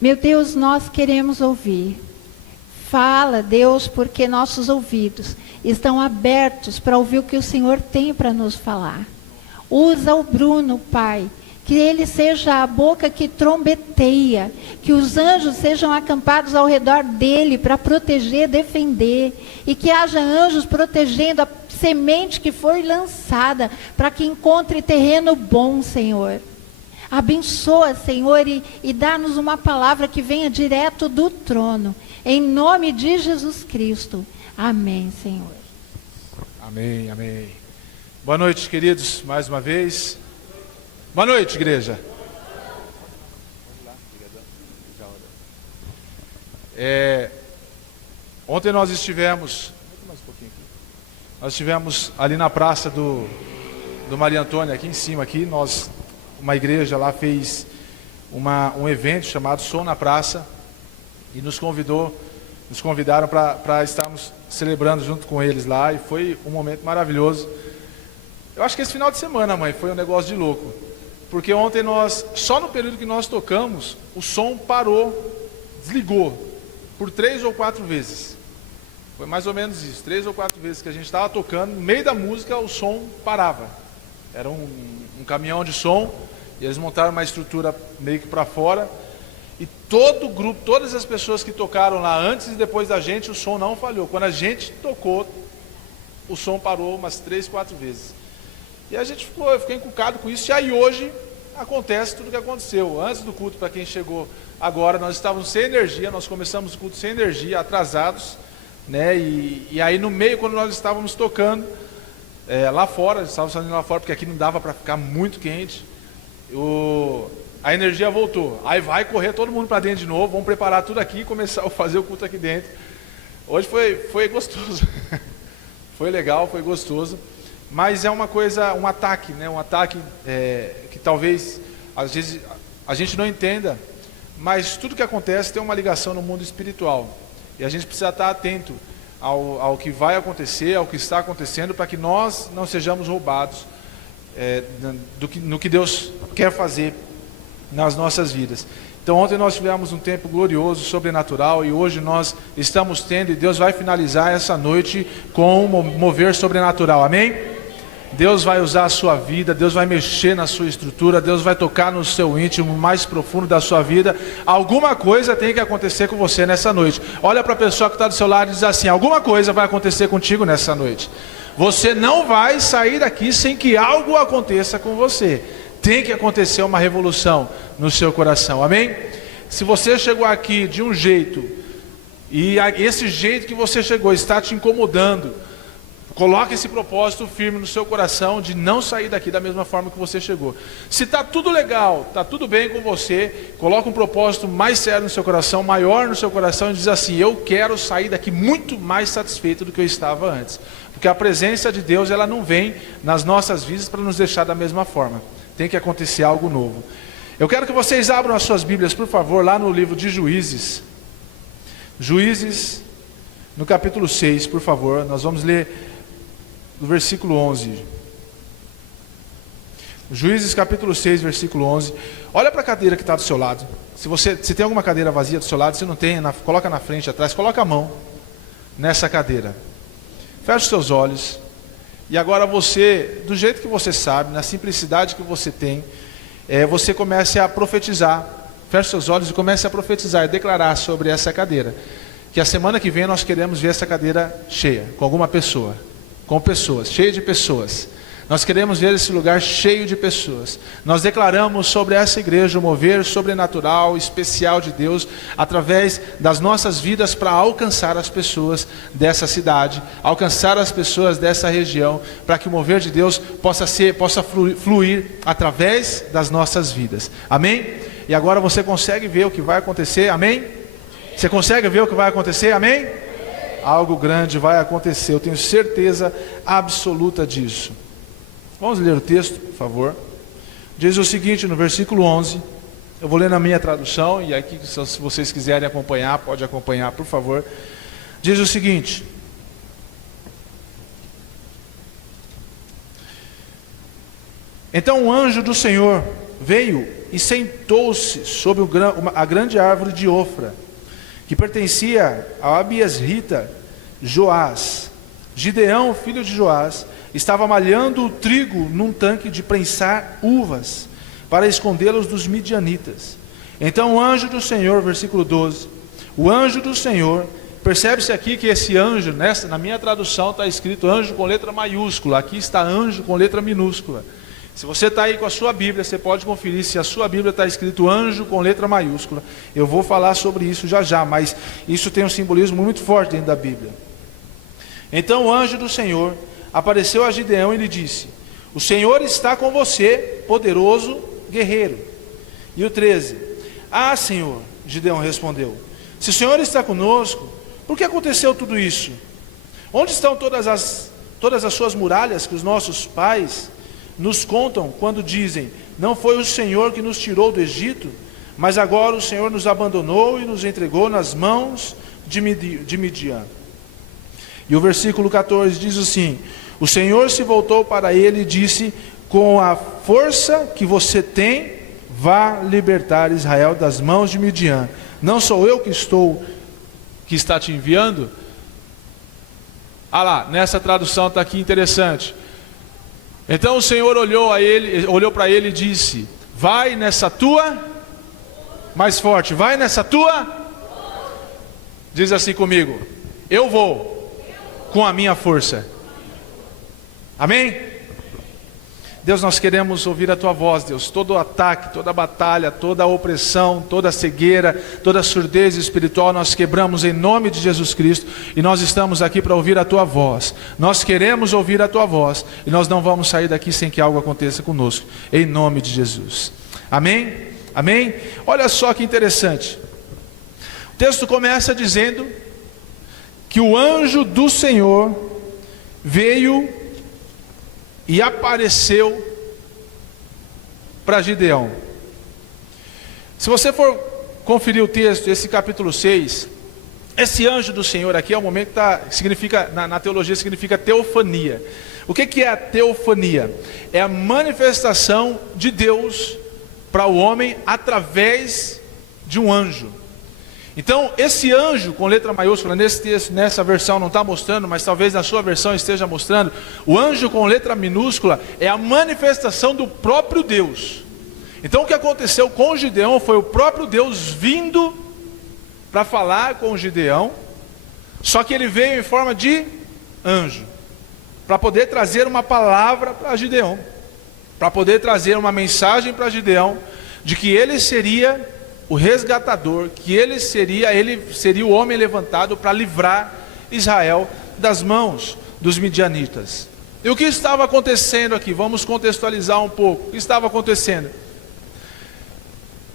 Meu Deus, nós queremos ouvir. Fala, Deus, porque nossos ouvidos estão abertos para ouvir o que o Senhor tem para nos falar. Usa o Bruno, Pai, que ele seja a boca que trombeteia, que os anjos sejam acampados ao redor dele para proteger, defender, e que haja anjos protegendo a semente que foi lançada, para que encontre terreno bom, Senhor. Abençoa, Senhor, e dá-nos uma palavra que venha direto do trono, em nome de Jesus Cristo. Amém, Senhor. Amém, amém. Boa noite, queridos, mais uma vez. Boa noite, igreja. Ontem nós estivemos ali na praça do Maria Antônia, aqui em cima, uma igreja lá fez um evento chamado Som na Praça e nos convidaram para estarmos celebrando junto com eles lá, e foi um momento maravilhoso. Eu acho que esse final de semana, mãe, foi um negócio de louco. Porque ontem só no período que nós tocamos, o som parou, desligou, por 3 ou 4 vezes. Foi mais ou menos isso, 3 ou 4 vezes que a gente estava tocando, no meio da música o som parava. Era um caminhão de som, e eles montaram uma estrutura meio que para fora, e todo o grupo, todas as pessoas que tocaram lá antes e depois da gente, o som não falhou. Quando a gente tocou, o som parou umas 3, 4 vezes. E eu fiquei encucado com isso. E aí hoje acontece tudo o que aconteceu. Antes do culto, para quem chegou agora, nós estávamos sem energia, nós começamos o culto sem energia, atrasados, né? E aí no meio, quando nós estávamos tocando, lá fora, estávamos fazendo lá fora, porque aqui não dava para ficar muito quente, a energia voltou. Aí vai correr todo mundo para dentro de novo, vamos preparar tudo aqui e começar a fazer o culto aqui dentro. Hoje foi gostoso. Foi legal, foi gostoso. Mas é uma coisa, um ataque, né? Um ataque que talvez às vezes a gente não entenda, mas tudo que acontece tem uma ligação no mundo espiritual, e a gente precisa estar atento ao que vai acontecer, ao que está acontecendo, para que nós não sejamos roubados no que Deus quer fazer nas nossas vidas. Então ontem nós tivemos um tempo glorioso, sobrenatural, e hoje nós estamos tendo, e Deus vai finalizar essa noite com um mover sobrenatural, amém? Deus vai usar a sua vida, Deus vai mexer na sua estrutura, Deus vai tocar no seu íntimo mais profundo da sua vida. Alguma coisa tem que acontecer com você nessa noite. Olha para a pessoa que está do seu lado e diz assim: alguma coisa vai acontecer contigo nessa noite. Você não vai sair daqui sem que algo aconteça com você. Tem que acontecer uma revolução no seu coração, amém? Se você chegou aqui de um jeito, e esse jeito que você chegou está te incomodando, coloque esse propósito firme no seu coração de não sair daqui da mesma forma que você chegou. Se está tudo legal, está tudo bem com você, coloque um propósito mais sério no seu coração, maior no seu coração, e diz assim: eu quero sair daqui muito mais satisfeito do que eu estava antes. Porque a presença de Deus, ela não vem nas nossas vidas para nos deixar da mesma forma. Tem que acontecer algo novo. Eu quero que vocês abram as suas Bíblias, por favor, lá no livro de Juízes. Juízes, no capítulo 6, por favor. Nós vamos ler do versículo 11. Juízes capítulo 6, versículo 11. Olha para a cadeira que está do seu lado. Se tem alguma cadeira vazia do seu lado, se não tem, coloca na frente, atrás, coloca a mão nessa cadeira. Feche os seus olhos. E agora você, do jeito que você sabe, na simplicidade que você tem, você comece a profetizar. Feche seus olhos e comece a profetizar e declarar sobre essa cadeira. Que a semana que vem nós queremos ver essa cadeira cheia, com alguma pessoa. Com pessoas, cheia de pessoas. Nós queremos ver esse lugar cheio de pessoas. Nós declaramos sobre essa igreja um mover sobrenatural, especial de Deus, através das nossas vidas, para alcançar as pessoas dessa cidade, alcançar as pessoas dessa região, para que o mover de Deus possa fluir através das nossas vidas. Amém? E agora você consegue ver o que vai acontecer? Amém? Você consegue ver o que vai acontecer? Amém? Algo grande vai acontecer, eu tenho certeza absoluta disso. Vamos ler o texto, por favor. Diz o seguinte no versículo 11. Eu vou ler na minha tradução, e aqui, se vocês quiserem acompanhar, pode acompanhar, por favor. Diz o seguinte: então o anjo do Senhor veio e sentou-se sobre a grande árvore de Ofra, que pertencia a Abiesrita Joás. Gideão, filho de Joás, estava malhando o trigo num tanque de prensar uvas, para escondê-los dos midianitas. Então o anjo do Senhor, versículo 12, o anjo do Senhor, percebe-se aqui que esse anjo, na minha tradução está escrito anjo com letra maiúscula, aqui está anjo com letra minúscula. Se você está aí com a sua Bíblia, você pode conferir se a sua Bíblia está escrito anjo com letra maiúscula. Eu vou falar sobre isso já já, mas isso tem um simbolismo muito forte dentro da Bíblia. Então o anjo do Senhor apareceu a Gideão e lhe disse: o Senhor está com você, poderoso guerreiro. E o 13: ah, Senhor, Gideão respondeu, se o Senhor está conosco, por que aconteceu tudo isso? Onde estão todas as suas muralhas que os nossos pais nos contam quando dizem: não foi o Senhor que nos tirou do Egito, mas agora o Senhor nos abandonou e nos entregou nas mãos de Midian? E o versículo 14 diz assim: o Senhor se voltou para ele e disse: com a força que você tem, vá libertar Israel das mãos de Midian. Não sou eu que está te enviando? Ah lá, nessa tradução está aqui interessante. Então o Senhor olhou para ele e disse: vai nessa tua, mais forte, vai nessa tua, diz assim comigo: eu vou com a minha força. Amém? Deus, nós queremos ouvir a tua voz, Deus. Todo ataque, toda batalha, toda opressão, toda cegueira, toda surdez espiritual, nós quebramos em nome de Jesus Cristo. E nós estamos aqui para ouvir a tua voz. Nós queremos ouvir a tua voz. E nós não vamos sair daqui sem que algo aconteça conosco. Em nome de Jesus. Amém? Amém? Olha só que interessante. O texto começa dizendo que o anjo do Senhor veio e apareceu para Gideão. Se você for conferir o texto, esse capítulo 6, esse anjo do Senhor aqui é o momento que significa, na teologia significa teofania. O que é a teofania? É a manifestação de Deus para o homem através de um anjo. Então, esse anjo com letra maiúscula, nesse texto, nessa versão não está mostrando, mas talvez na sua versão esteja mostrando, o anjo com letra minúscula é a manifestação do próprio Deus. Então o que aconteceu com Gideão foi o próprio Deus vindo para falar com Gideão, só que ele veio em forma de anjo, para poder trazer uma palavra para Gideão, para poder trazer uma mensagem para Gideão, de que ele seria o resgatador, que ele seria o homem levantado para livrar Israel das mãos dos midianitas. E o que estava acontecendo aqui? Vamos contextualizar um pouco. O que estava acontecendo?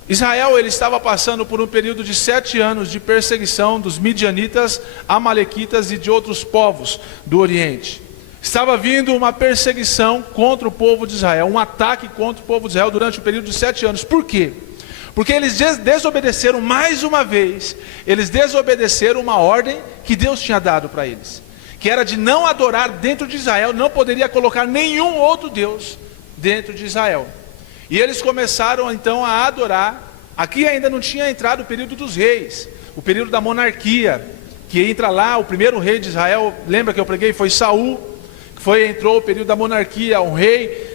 Israel, ele estava passando por um período de 7 anos de perseguição dos midianitas, amalequitas e de outros povos do Oriente. Estava vindo uma perseguição contra o povo de Israel, um ataque contra o povo de Israel durante o período de 7 anos. Por quê? Porque eles desobedeceram mais uma vez, eles desobedeceram uma ordem que Deus tinha dado para eles, que era de não adorar dentro de Israel, não poderia colocar nenhum outro Deus dentro de Israel. E eles começaram então a adorar. Aqui ainda não tinha entrado o período dos reis, o período da monarquia, que entra lá, o primeiro rei de Israel, lembra que eu preguei, foi Saul, entrou o período da monarquia, um rei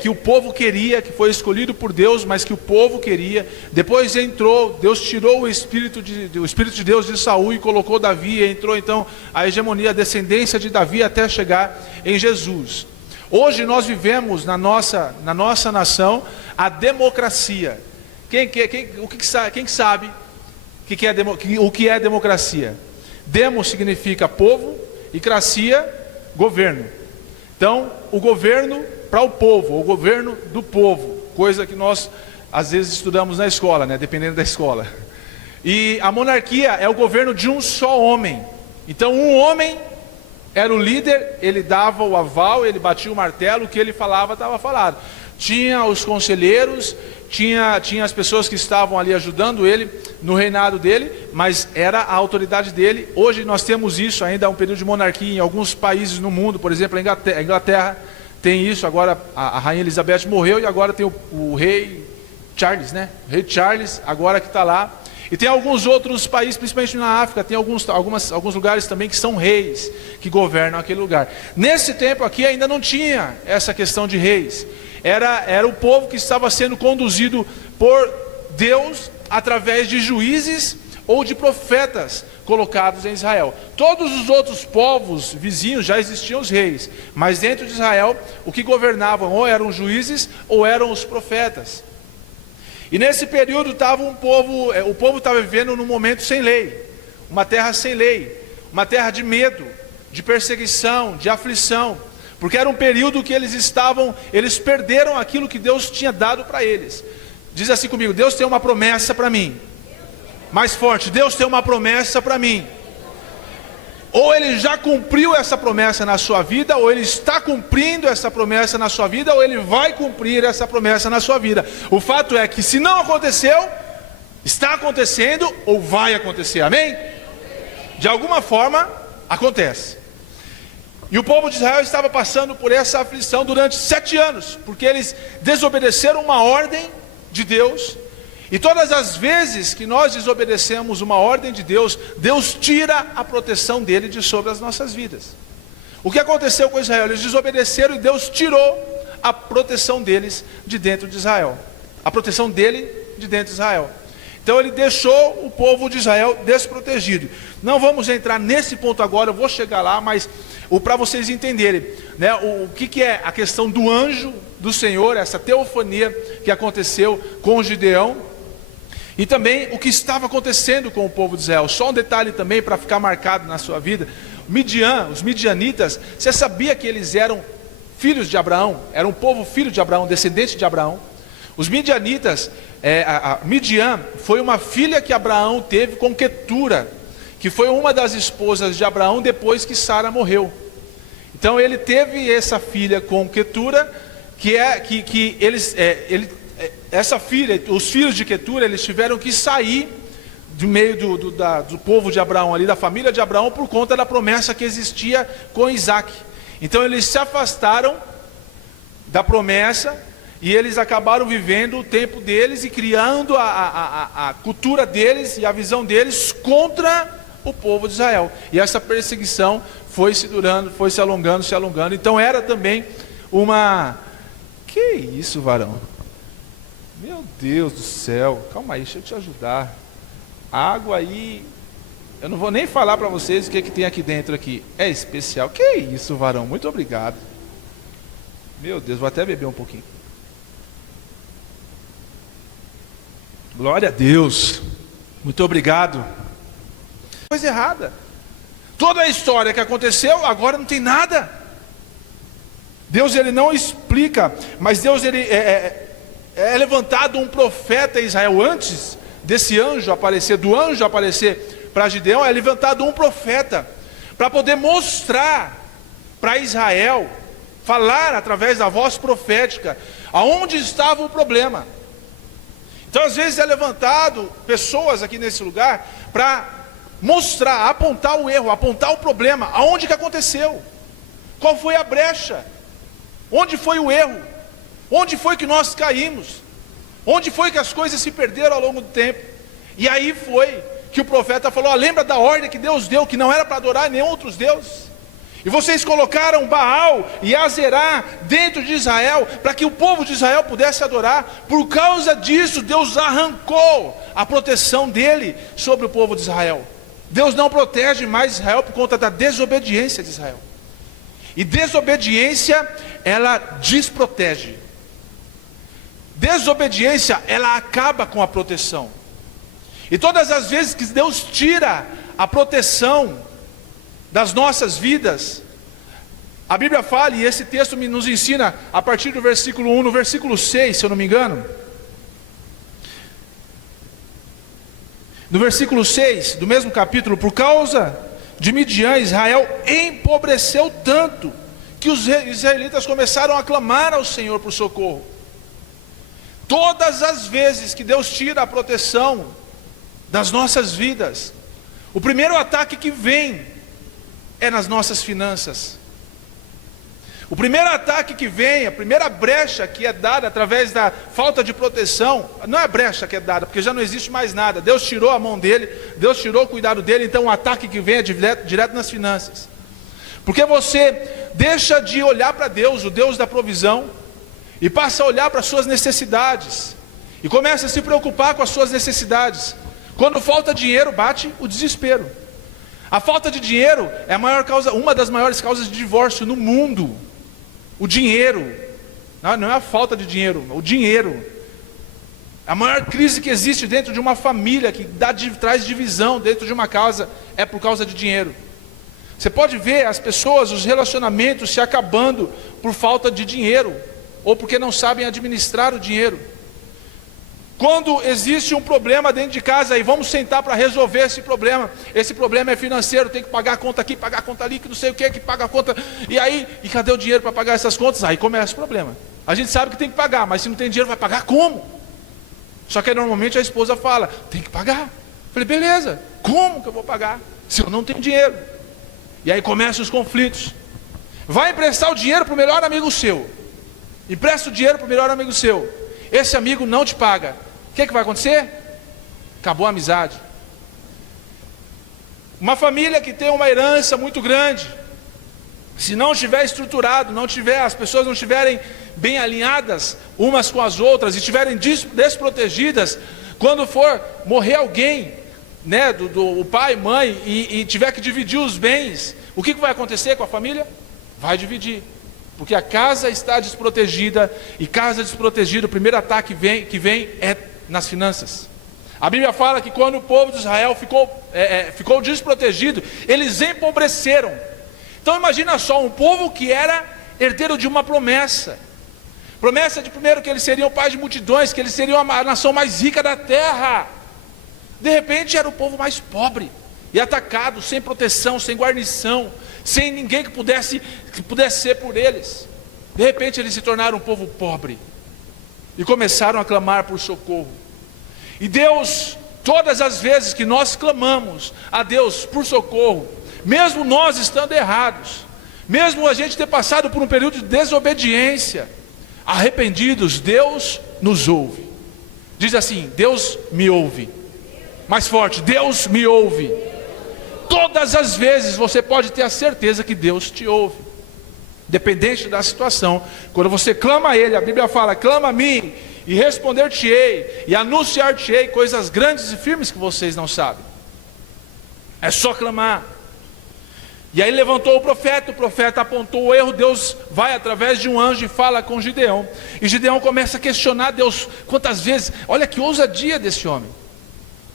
que o povo queria, que foi escolhido por Deus, mas que o povo queria. Depois entrou, Deus tirou o Espírito de Deus de Saul e colocou Davi, e entrou então a hegemonia, a descendência de Davi até chegar em Jesus. Hoje nós vivemos na nossa nação a democracia. Quem sabe o que é democracia? Demos significa povo e cracia, governo. Então, o governo para o povo, o governo do povo, coisa que nós às vezes estudamos na escola, né? Dependendo da escola. E a monarquia é o governo de um só homem. Então um homem era o líder, ele dava o aval, ele batia o martelo, o que ele falava estava falado. Tinha os conselheiros, tinha as pessoas que estavam ali ajudando ele no reinado dele, mas era a autoridade dele. Hoje nós temos isso, ainda há um período de monarquia em alguns países no mundo, por exemplo a Inglaterra tem isso. Agora a rainha Elizabeth morreu e agora tem o rei Charles, né? O rei Charles, agora que está lá. E tem alguns outros países, principalmente na África, tem alguns lugares também que são reis, que governam aquele lugar. Nesse tempo aqui ainda não tinha essa questão de reis. Era o povo que estava sendo conduzido por Deus através de juízes ou de profetas colocados em Israel. Todos os outros povos vizinhos já existiam os reis, mas dentro de Israel o que governavam ou eram juízes ou eram os profetas. E nesse período estava o povo estava vivendo num momento sem lei, uma terra sem lei, uma terra de medo, de perseguição, de aflição, porque era um período que eles perderam aquilo que Deus tinha dado para eles. Diz assim comigo: Deus tem uma promessa para mim. Mais forte: Deus tem uma promessa para mim. Ou Ele já cumpriu essa promessa na sua vida, ou Ele está cumprindo essa promessa na sua vida, ou Ele vai cumprir essa promessa na sua vida. O fato é que se não aconteceu, está acontecendo ou vai acontecer, amém? De alguma forma, acontece. E o povo de Israel estava passando por essa aflição durante 7 anos, porque eles desobedeceram uma ordem de Deus. E todas as vezes que nós desobedecemos uma ordem de Deus, Deus tira a proteção dele de sobre as nossas vidas. O que aconteceu com Israel? Eles desobedeceram e Deus tirou a proteção deles de dentro de Israel. A proteção dele de dentro de Israel. Então ele deixou o povo de Israel desprotegido. Não vamos entrar nesse ponto agora, eu vou chegar lá, mas para vocês entenderem, né, o que é a questão do anjo do Senhor, essa teofania que aconteceu com Gideão. E também o que estava acontecendo com o povo de Israel. Só um detalhe também para ficar marcado na sua vida. Os midianitas, você sabia que eles eram filhos de Abraão? Era um povo filho de Abraão, descendente de Abraão. Os midianitas, Midian foi uma filha que Abraão teve com Quetura, que foi uma das esposas de Abraão depois que Sara morreu. Então ele teve essa filha com Quetura, essa filha, os filhos de Quetura, eles tiveram que sair do meio do povo de Abraão ali, da família de Abraão, por conta da promessa que existia com Isaac. Então eles se afastaram da promessa e eles acabaram vivendo o tempo deles e criando a cultura deles e a visão deles contra o povo de Israel. E essa perseguição foi se alongando. Então era também uma... Que isso, varão? Meu Deus do céu, calma aí, deixa eu te ajudar. A água aí, eu não vou nem falar para vocês o que tem aqui dentro aqui. É especial. Que isso, varão? Muito obrigado. Meu Deus, vou até beber um pouquinho. Glória a Deus. Muito obrigado. Coisa errada. Toda a história que aconteceu, agora não tem nada. Deus, ele não explica, mas Deus, ele é levantado um profeta em Israel. Antes desse anjo aparecer, do anjo aparecer para Gideão, é levantado um profeta para poder mostrar para Israel, falar através da voz profética aonde estava o problema. Então às vezes é levantado pessoas aqui nesse lugar para mostrar, apontar o erro, apontar o problema, aonde que aconteceu, qual foi a brecha, onde foi o erro, onde foi que nós caímos, onde foi que as coisas se perderam ao longo do tempo. E aí foi que o profeta falou: lembra da ordem que Deus deu, que não era para adorar nenhum outros deuses, e vocês colocaram Baal e Azerá dentro de Israel, para que o povo de Israel pudesse adorar. Por causa disso, Deus arrancou a proteção dele sobre o povo de Israel. Deus não protege mais Israel por conta da desobediência de Israel. E desobediência, ela desprotege. Desobediência, ela acaba com a proteção. E todas as vezes que Deus tira a proteção das nossas vidas, a Bíblia fala, e esse texto nos ensina a partir do versículo 1, no versículo 6, se eu não me engano. No versículo 6 do mesmo capítulo: por causa de Midian, Israel empobreceu tanto que os israelitas começaram a clamar ao Senhor por socorro. Todas as vezes que Deus tira a proteção das nossas vidas, o primeiro ataque que vem é nas nossas finanças. O primeiro ataque que vem, a primeira brecha que é dada através da falta de proteção, não é a brecha que é dada, porque já não existe mais nada. Deus tirou a mão dele, Deus tirou o cuidado dele, então o ataque que vem é direto nas finanças. Porque você deixa de olhar para Deus, o Deus da provisão, e passa a olhar para as suas necessidades, e começa a se preocupar com as suas necessidades. Quando falta dinheiro, bate o desespero. A falta de dinheiro é a maior causa, uma das maiores causas de divórcio no mundo. O dinheiro, não é a falta de dinheiro, o dinheiro. A maior crise que existe dentro de uma família, que traz divisão dentro de uma casa, é por causa de dinheiro. Você pode ver as pessoas, os relacionamentos se acabando por falta de dinheiro, ou porque não sabem administrar o dinheiro. Quando existe um problema dentro de casa, aí vamos sentar para resolver esse problema é financeiro, tem que pagar a conta aqui, pagar a conta ali, que não sei o que paga a conta, e cadê o dinheiro para pagar essas contas? Aí começa o problema. A gente sabe que tem que pagar, mas se não tem dinheiro, vai pagar como? Só que aí, normalmente a esposa fala, tem que pagar. Eu falei, beleza, como que eu vou pagar, se eu não tenho dinheiro? E aí começam os conflitos. Vai emprestar o dinheiro para o melhor amigo seu, empresta o dinheiro para o melhor amigo seu, esse amigo não te paga. O que vai acontecer? Acabou a amizade. Uma família que tem uma herança muito grande, se não estiver estruturado, as pessoas não estiverem bem alinhadas umas com as outras, e estiverem desprotegidas, quando for morrer alguém, né, do pai, mãe, e tiver que dividir os bens, o que vai acontecer com a família? Vai dividir. Porque a casa está desprotegida, e casa desprotegida, o primeiro ataque que vem é nas finanças. A Bíblia fala que quando o povo de Israel ficou desprotegido, eles empobreceram. Então imagina só, um povo que era herdeiro de uma promessa de primeiro que eles seriam pais de multidões, que eles seriam a nação mais rica da terra. De repente era o povo mais pobre e atacado, sem proteção, sem guarnição, sem ninguém que pudesse ser por eles. De repente eles se tornaram um povo pobre e começaram a clamar por socorro. E Deus, todas as vezes que nós clamamos a Deus por socorro, mesmo nós estando errados, mesmo a gente ter passado por um período de desobediência, arrependidos, Deus nos ouve. Diz assim, Deus me ouve. Mais forte, Deus me ouve. Todas as vezes você pode ter a certeza que Deus te ouve. Dependente da situação, quando você clama a Ele, a Bíblia fala, clama a mim, e responder-te-ei, e anunciar-te-ei coisas grandes e firmes que vocês não sabem. É só clamar. E aí levantou o profeta apontou o erro, Deus vai através de um anjo e fala com Gideão. E Gideão começa a questionar Deus, quantas vezes, olha que ousadia desse homem.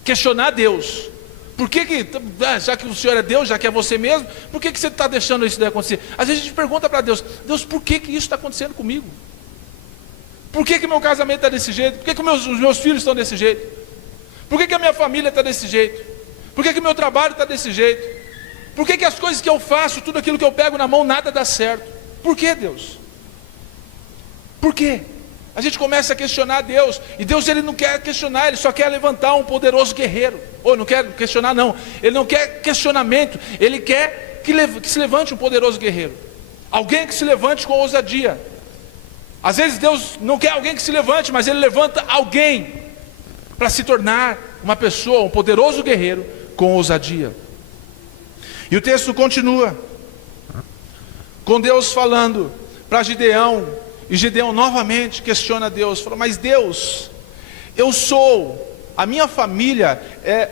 Questionar Deus. Por que, já que o Senhor é Deus, já que é você mesmo, por que você está deixando isso daí acontecer? Às vezes a gente pergunta para Deus, Deus, por que isso está acontecendo comigo? Por que meu casamento está desse jeito? Por que os meus filhos estão desse jeito? Por que a minha família está desse jeito? Por que o meu trabalho está desse jeito? Por que as coisas que eu faço, tudo aquilo que eu pego na mão, nada dá certo? Por que, Deus? Por quê? A gente começa a questionar Deus, e Deus ele não quer questionar, Ele só quer levantar um poderoso guerreiro. Ou não quer questionar não, Ele não quer questionamento, Ele quer que se levante um poderoso guerreiro. Alguém que se levante com ousadia. Às vezes Deus não quer alguém que se levante, mas Ele levanta alguém para se tornar uma pessoa, um poderoso guerreiro com ousadia. E o texto continua, com Deus falando para Gideão, e Gideão novamente questiona Deus, fala, mas Deus, a minha família é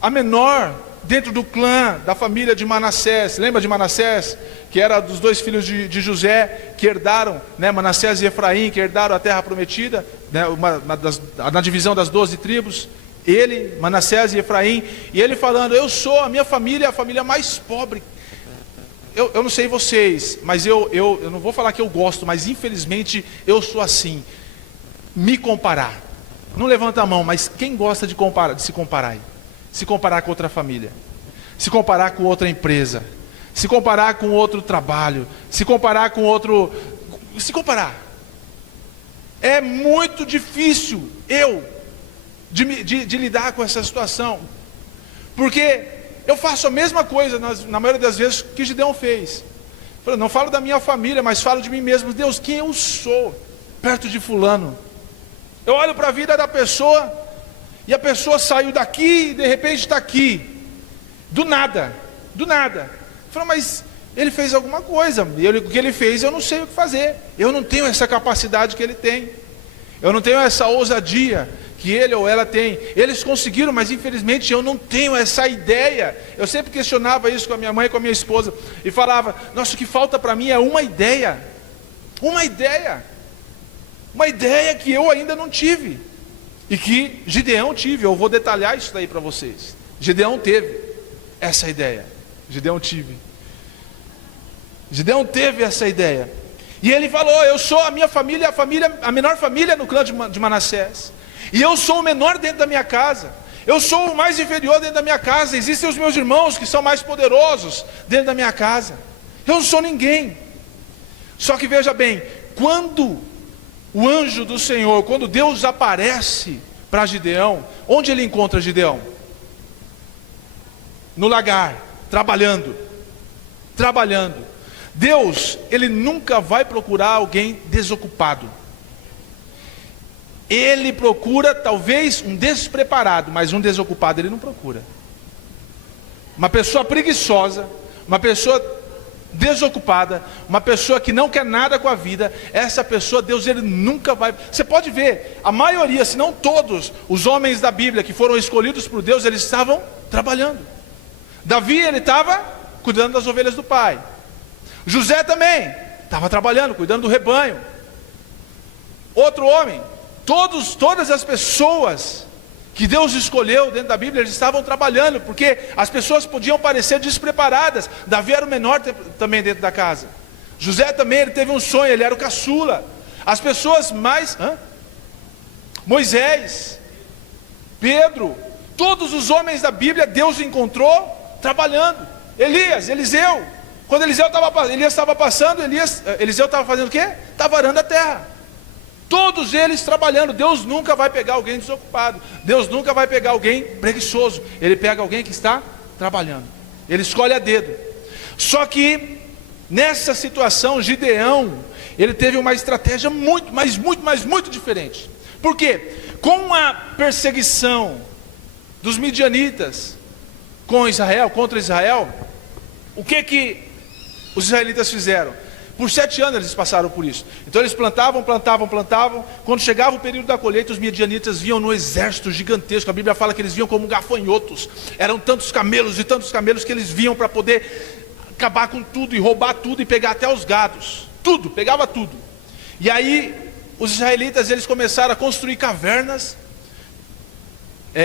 a menor dentro do clã da família de Manassés. Lembra de Manassés? Que era dos dois filhos de José, que herdaram, né, Manassés e Efraim, que herdaram a terra prometida, né, na divisão das 12 tribos. Ele, Manassés e Efraim, e ele falando, a minha família é a família mais pobre. Eu não sei vocês, mas eu não vou falar que eu gosto, mas infelizmente eu sou assim. Me comparar. Não levanta a mão, mas quem gosta de se comparar aí? Se comparar com outra família, se comparar com outra empresa, se comparar com outro trabalho, se comparar com outro... Se comparar. É muito difícil de lidar com essa situação. Porque eu faço a mesma coisa na maioria das vezes que Gideão fez. Falei, não falo da minha família, mas falo de mim mesmo. Deus, quem eu sou perto de fulano? Eu olho para a vida da pessoa, e a pessoa saiu daqui e de repente está aqui. Do nada. Falei, mas ele fez alguma coisa. O que ele fez eu não sei o que fazer. Eu não tenho essa capacidade que ele tem. Eu não tenho essa ousadia que ele ou ela tem. Eles conseguiram, mas infelizmente eu não tenho essa ideia. Eu sempre questionava isso com a minha mãe e com a minha esposa. E falava, nossa, o que falta para mim é uma ideia. Uma ideia que eu ainda não tive. E que Gideão tive. Eu vou detalhar isso daí para vocês. Gideão teve essa ideia. Gideão teve essa ideia. E ele falou, eu sou a minha família, a menor família no clã de Manassés. E eu sou o menor dentro da minha casa. Eu sou o mais inferior dentro da minha casa. Existem os meus irmãos que são mais poderosos dentro da minha casa. Eu não sou ninguém. Só que veja bem, quando o anjo do Senhor, quando Deus aparece para Gideão, onde ele encontra Gideão? No lagar, trabalhando. Deus, ele nunca vai procurar alguém desocupado. Ele procura talvez um despreparado, mas um desocupado ele não procura. Uma pessoa preguiçosa, uma pessoa desocupada, uma pessoa que não quer nada com a vida, essa pessoa Deus ele nunca vai. Você pode ver, a maioria, se não todos, os homens da Bíblia que foram escolhidos por Deus, eles estavam trabalhando. Davi, ele estava cuidando das ovelhas do pai. José também estava trabalhando, cuidando do rebanho. Outro homem, todas as pessoas que Deus escolheu dentro da Bíblia, eles estavam trabalhando, porque as pessoas podiam parecer despreparadas. Davi era o menor também dentro da casa. José também, ele teve um sonho, ele era o caçula. As pessoas mais... Moisés, Pedro, todos os homens da Bíblia, Deus encontrou trabalhando. Eliseu, quando Elias estava passando, Eliseu estava fazendo o quê? Estava arando a terra. Todos eles trabalhando. Deus nunca vai pegar alguém desocupado. Deus nunca vai pegar alguém preguiçoso. Ele pega alguém que está trabalhando. Ele escolhe a dedo. Só que nessa situação, Gideão, ele teve uma estratégia muito diferente. Por quê? Com a perseguição dos midianitas contra Israel, o que os israelitas fizeram? Por 7 anos eles passaram por isso. Então eles plantavam. Quando chegava o período da colheita, os midianitas vinham no exército gigantesco. A Bíblia fala que eles vinham como gafanhotos. Eram tantos camelos que eles vinham para poder acabar com tudo e roubar tudo e pegar até os gados. Tudo, pegava tudo. E aí os israelitas eles começaram a construir cavernas,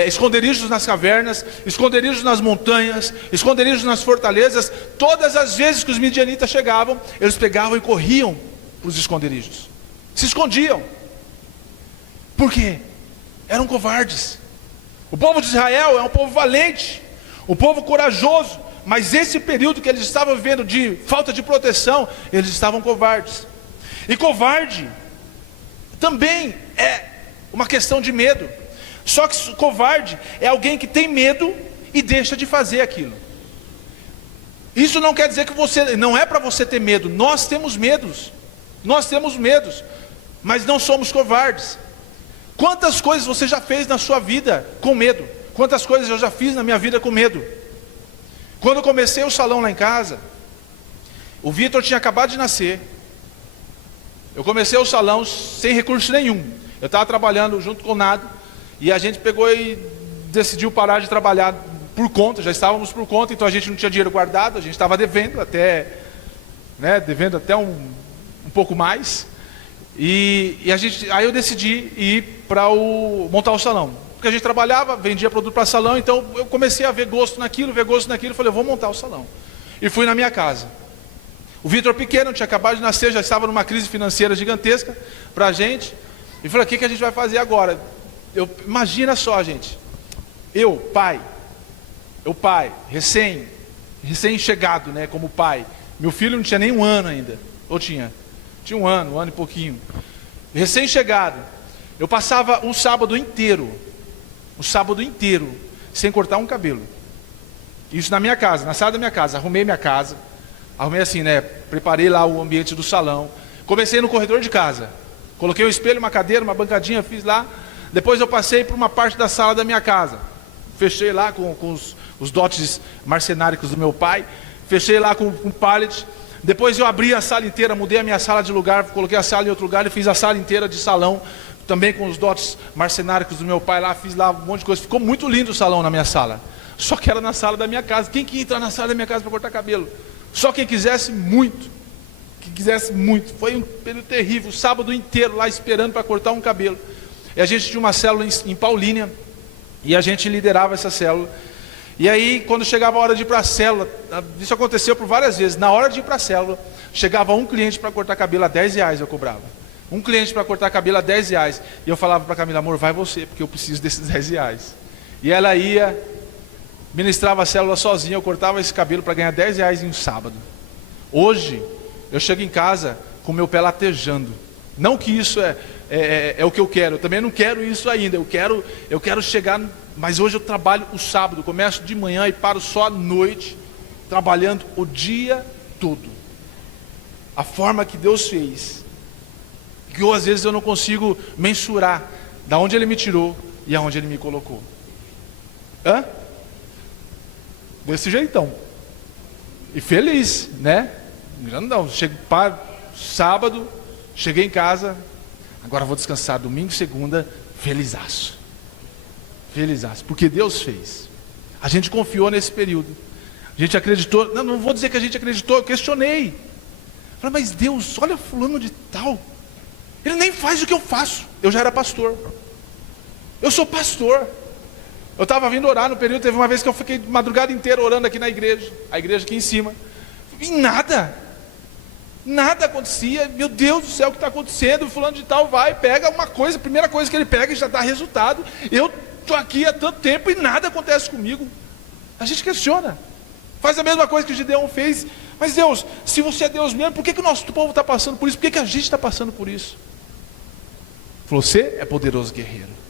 esconderijos nas cavernas, esconderijos nas montanhas, esconderijos nas fortalezas. Todas as vezes que os midianitas chegavam, eles pegavam e corriam para os esconderijos, se escondiam. Por quê? Eram covardes. O povo de Israel é um povo valente, um povo corajoso, mas esse período que eles estavam vivendo de falta de proteção, eles estavam covardes. E covarde também é uma questão de medo. Só que covarde é alguém que tem medo e deixa de fazer aquilo. Isso não quer dizer que não é para você ter medo. Nós temos medos, mas não somos covardes. Quantas coisas você já fez na sua vida com medo? Quantas coisas eu já fiz na minha vida com medo? Quando eu comecei o salão lá em casa, o Vitor tinha acabado de nascer. Eu comecei o salão sem recurso nenhum. Eu estava trabalhando junto com o Nado. E a gente pegou e decidiu parar de trabalhar por conta, já estávamos por conta, então a gente não tinha dinheiro guardado, a gente estava devendo até um pouco mais. E aí eu decidi ir para montar o salão. Porque a gente trabalhava, vendia produto para salão, então eu comecei a ver gosto naquilo, falei, eu vou montar o salão. E fui na minha casa. O Vitor pequeno, tinha acabado de nascer, já estava numa crise financeira gigantesca para a gente. E falei, o que a gente vai fazer agora? Imagina só, gente, eu pai, recém-chegado, né, como pai. Meu filho não tinha nem 1 ano ainda, ou tinha 1 ano e pouquinho. Recém-chegado, eu passava um sábado inteiro, sem cortar um cabelo. Isso na minha casa, na sala da minha casa. Arrumei minha casa, Arrumei assim, né? Preparei lá o ambiente do salão. Comecei no corredor de casa. Coloquei um espelho, uma cadeira, uma bancadinha, fiz lá. Depois eu passei para uma parte da sala da minha casa. Fechei lá com os dotes marcenáricos do meu pai. Fechei lá com pallet. Depois eu abri a sala inteira, mudei a minha sala de lugar, coloquei a sala em outro lugar e fiz a sala inteira de salão. Também com os dotes marcenáricos do meu pai lá, fiz lá um monte de coisa. Ficou muito lindo o salão na minha sala. Só que era na sala da minha casa. Quem que ia entrar na sala da minha casa para cortar cabelo? Só quem quisesse muito. Quem quisesse muito. Foi um período terrível, o sábado inteiro lá esperando para cortar um cabelo. E a gente tinha uma célula em Paulínia. E a gente liderava essa célula. E aí, quando chegava a hora de ir para a célula, isso aconteceu por várias vezes. Na hora de ir para a célula, chegava um cliente para cortar cabelo a R$10 eu cobrava. Um cliente para cortar cabelo a R$10. E eu falava para a Camila, amor, vai você, porque eu preciso desses R$10. E ela ia, ministrava a célula sozinha, eu cortava esse cabelo para ganhar R$10 em um sábado. Hoje, eu chego em casa com o meu pé latejando. Não que isso é o que eu quero, eu também não quero isso ainda, eu quero chegar, mas hoje eu trabalho o sábado, começo de manhã e paro só à noite, trabalhando o dia todo. A forma que Deus fez, que às vezes eu não consigo mensurar, da onde Ele me tirou e aonde Ele me colocou. Desse jeitão. E feliz, né? Não, chego para sábado, cheguei em casa, agora vou descansar domingo, segunda, felizaço. Felizaço, porque Deus fez. A gente confiou nesse período. A gente acreditou, não vou dizer que a gente acreditou, eu questionei. Falei, mas Deus, olha fulano de tal, ele nem faz o que eu faço. Eu já era pastor. Eu sou pastor. Eu estava vindo orar no período, teve uma vez que eu fiquei madrugada inteira orando aqui na igreja, a igreja aqui em cima, e nada acontecia. Meu Deus do céu, o que está acontecendo? O fulano de tal vai, pega uma coisa, a primeira coisa que ele pega e já dá resultado. Eu estou aqui há tanto tempo e nada acontece comigo. A gente questiona, faz a mesma coisa que o Gideão fez. Mas Deus, se você é Deus mesmo, por que o nosso povo está passando por isso? Por que a gente está passando por isso? Você é poderoso guerreiro.